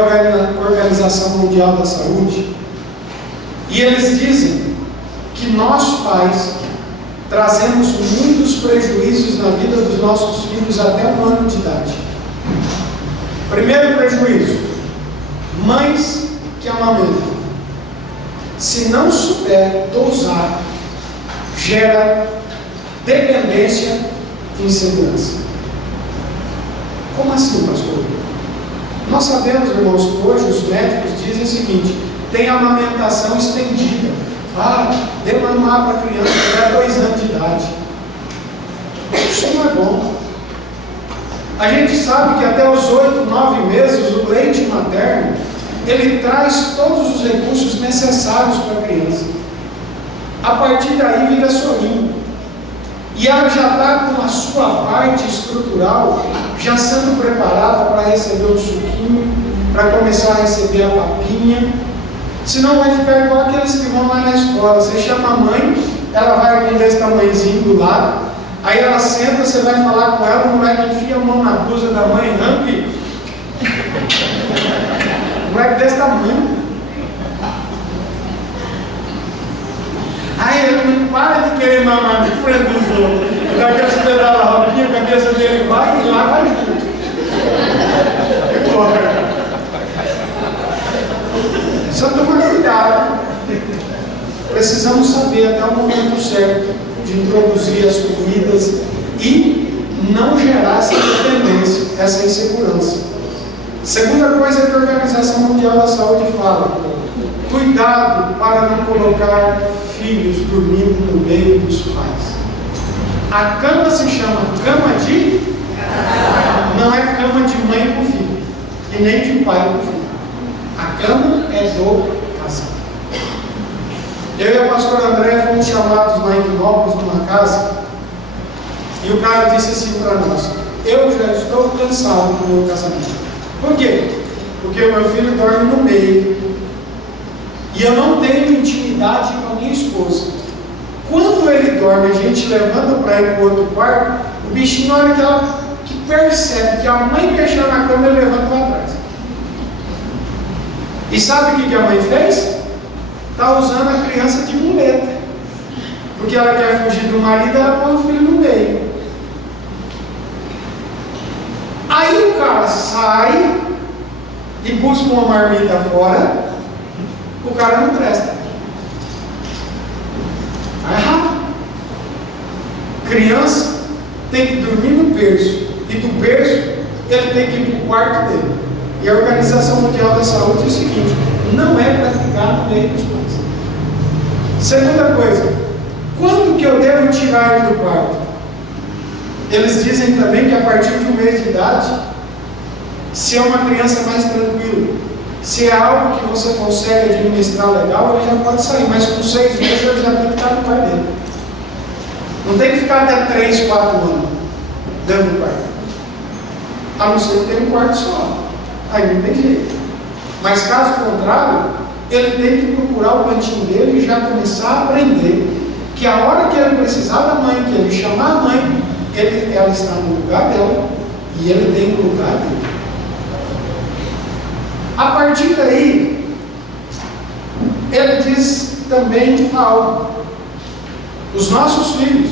Organização Mundial da Saúde. E eles dizem que nós, pais, trazemos muitos prejuízos na vida dos nossos filhos até 1 ano de idade. Primeiro prejuízo: mães que amamentam, se não souber dosar, gera dependência e insegurança. Como assim, pastor? Nós sabemos, irmãos, que hoje os médicos dizem o seguinte: tem amamentação estendida. Dê mamar para a criança até 2 anos de idade. Isso não é bom. A gente sabe que até os 8, 9 meses o leite materno ele traz todos os recursos necessários para a criança. A partir daí vira sorinho. E ela já está com a sua parte estrutural já sendo preparada para receber o suquinho, para começar a receber a papinha. Senão vai ficar igual aqueles que vão lá na escola. Você chama a mãe, ela vai com desse tamanhozinho do lado, aí ela senta, você vai falar com ela, o moleque enfia a mão na blusa da mãe, rampe. O moleque desse tamanho. Aí ele não para de querer mamar de frente dos outros. Dá aqueles pedaços da roupinha, a cabeça dele vai e lá vai junto. Só toma cuidado. Precisamos saber até o momento certo de introduzir as comidas e não gerar essa dependência, essa insegurança. Segunda coisa que a Organização Mundial da Saúde fala: cuidado para não colocar filhos dormindo no meio dos pais. A cama se chama cama de... não é cama de mãe com filho, e nem de pai com filho. A cama é do casal. Eu e a pastora André fomos chamados lá em Quinópolis, numa casa, e o cara disse assim para nós: eu já estou cansado do meu casamento. Por quê? Porque o meu filho dorme no meio, e eu não tenho intimidade com a minha esposa. Quando ele dorme, a gente levanta para ir para o outro quarto, o bichinho, na hora que percebe que a mãe mexeu na cama, ele levanta para trás. E sabe o que a mãe fez? Está usando a criança de muleta. Porque ela quer fugir do marido, ela põe o filho no meio. Aí o cara sai e busca uma marmita fora, o cara não presta. Está errado. Criança tem que dormir no berço, e do berço ele tem que ir para o quarto dele. E a Organização Mundial da Saúde diz o seguinte: não é para ficar no meio dos pais. Segunda coisa, quando que eu devo tirar ele do quarto? Eles dizem também que a partir de 1 mês de idade, se é uma criança mais tranquila, se é algo que você consegue administrar legal, ele já pode sair, mas com 6 meses ele já tem que estar no quarto dele. Não tem que ficar até 3, 4 anos dentro do quarto, a não ser que tenha um quarto só. Aí não tem jeito. Mas caso contrário, ele tem que procurar o cantinho dele e já começar a aprender que a hora que ele precisar da mãe, que ele chamar a mãe, ela está no lugar dela e ele tem o lugar dele. A partir daí, ele diz também algo: os nossos filhos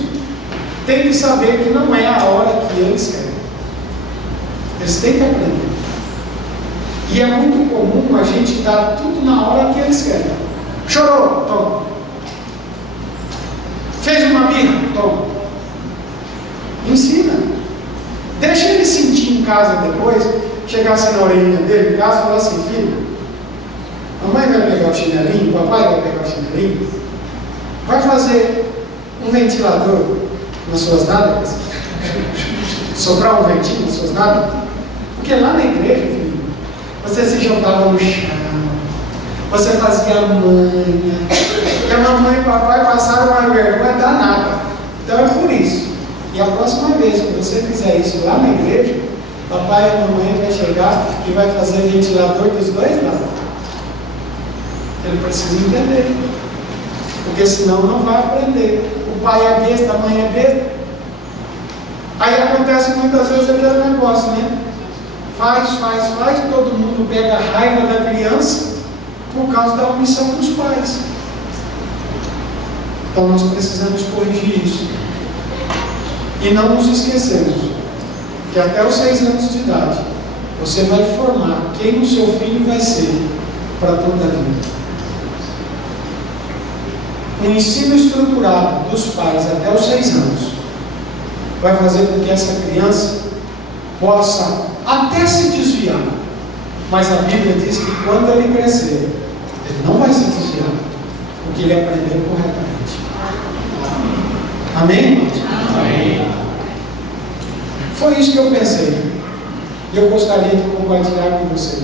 têm que saber que não é a hora que eles querem. Eles têm que aprender. E é muito comum a gente dar tudo na hora que eles querem. Chorou? Toma. Fez uma birra? Toma. Ensina. Deixa ele sentir em casa depois, chegar assim na orelhinha dele em casa e falar assim: filho, mamãe vai pegar o chinelinho, papai vai pegar o chinelinho, vai fazer um ventilador nas suas nádegas, soprar um ventinho nas suas nádegas, porque lá na igreja, filho, você se jogava no chão, você fazia manha, e a mamãe e o papai passaram uma vergonha danada. Então é por isso. E a próxima vez que você fizer isso lá na igreja, papai e a mamãe vai chegar e vai fazer ventilador dos dois lados. Ele precisa entender, porque senão não vai aprender. O pai é besta, a mãe é besta. Aí acontece muitas vezes aquele negócio, né? Faz, todo mundo pega a raiva da criança por causa da omissão dos pais. Então nós precisamos corrigir isso. E não nos esquecemos que até os 6 anos de idade você vai formar quem o seu filho vai ser para toda a vida. O ensino estruturado dos pais até os 6 anos vai fazer com que essa criança possa até se desviar, mas a Bíblia diz que quando ele crescer, ele não vai se desviar, porque ele aprendeu corretamente. Amém, irmãos? Amém. Foi isso que eu pensei. E eu gostaria de compartilhar com você.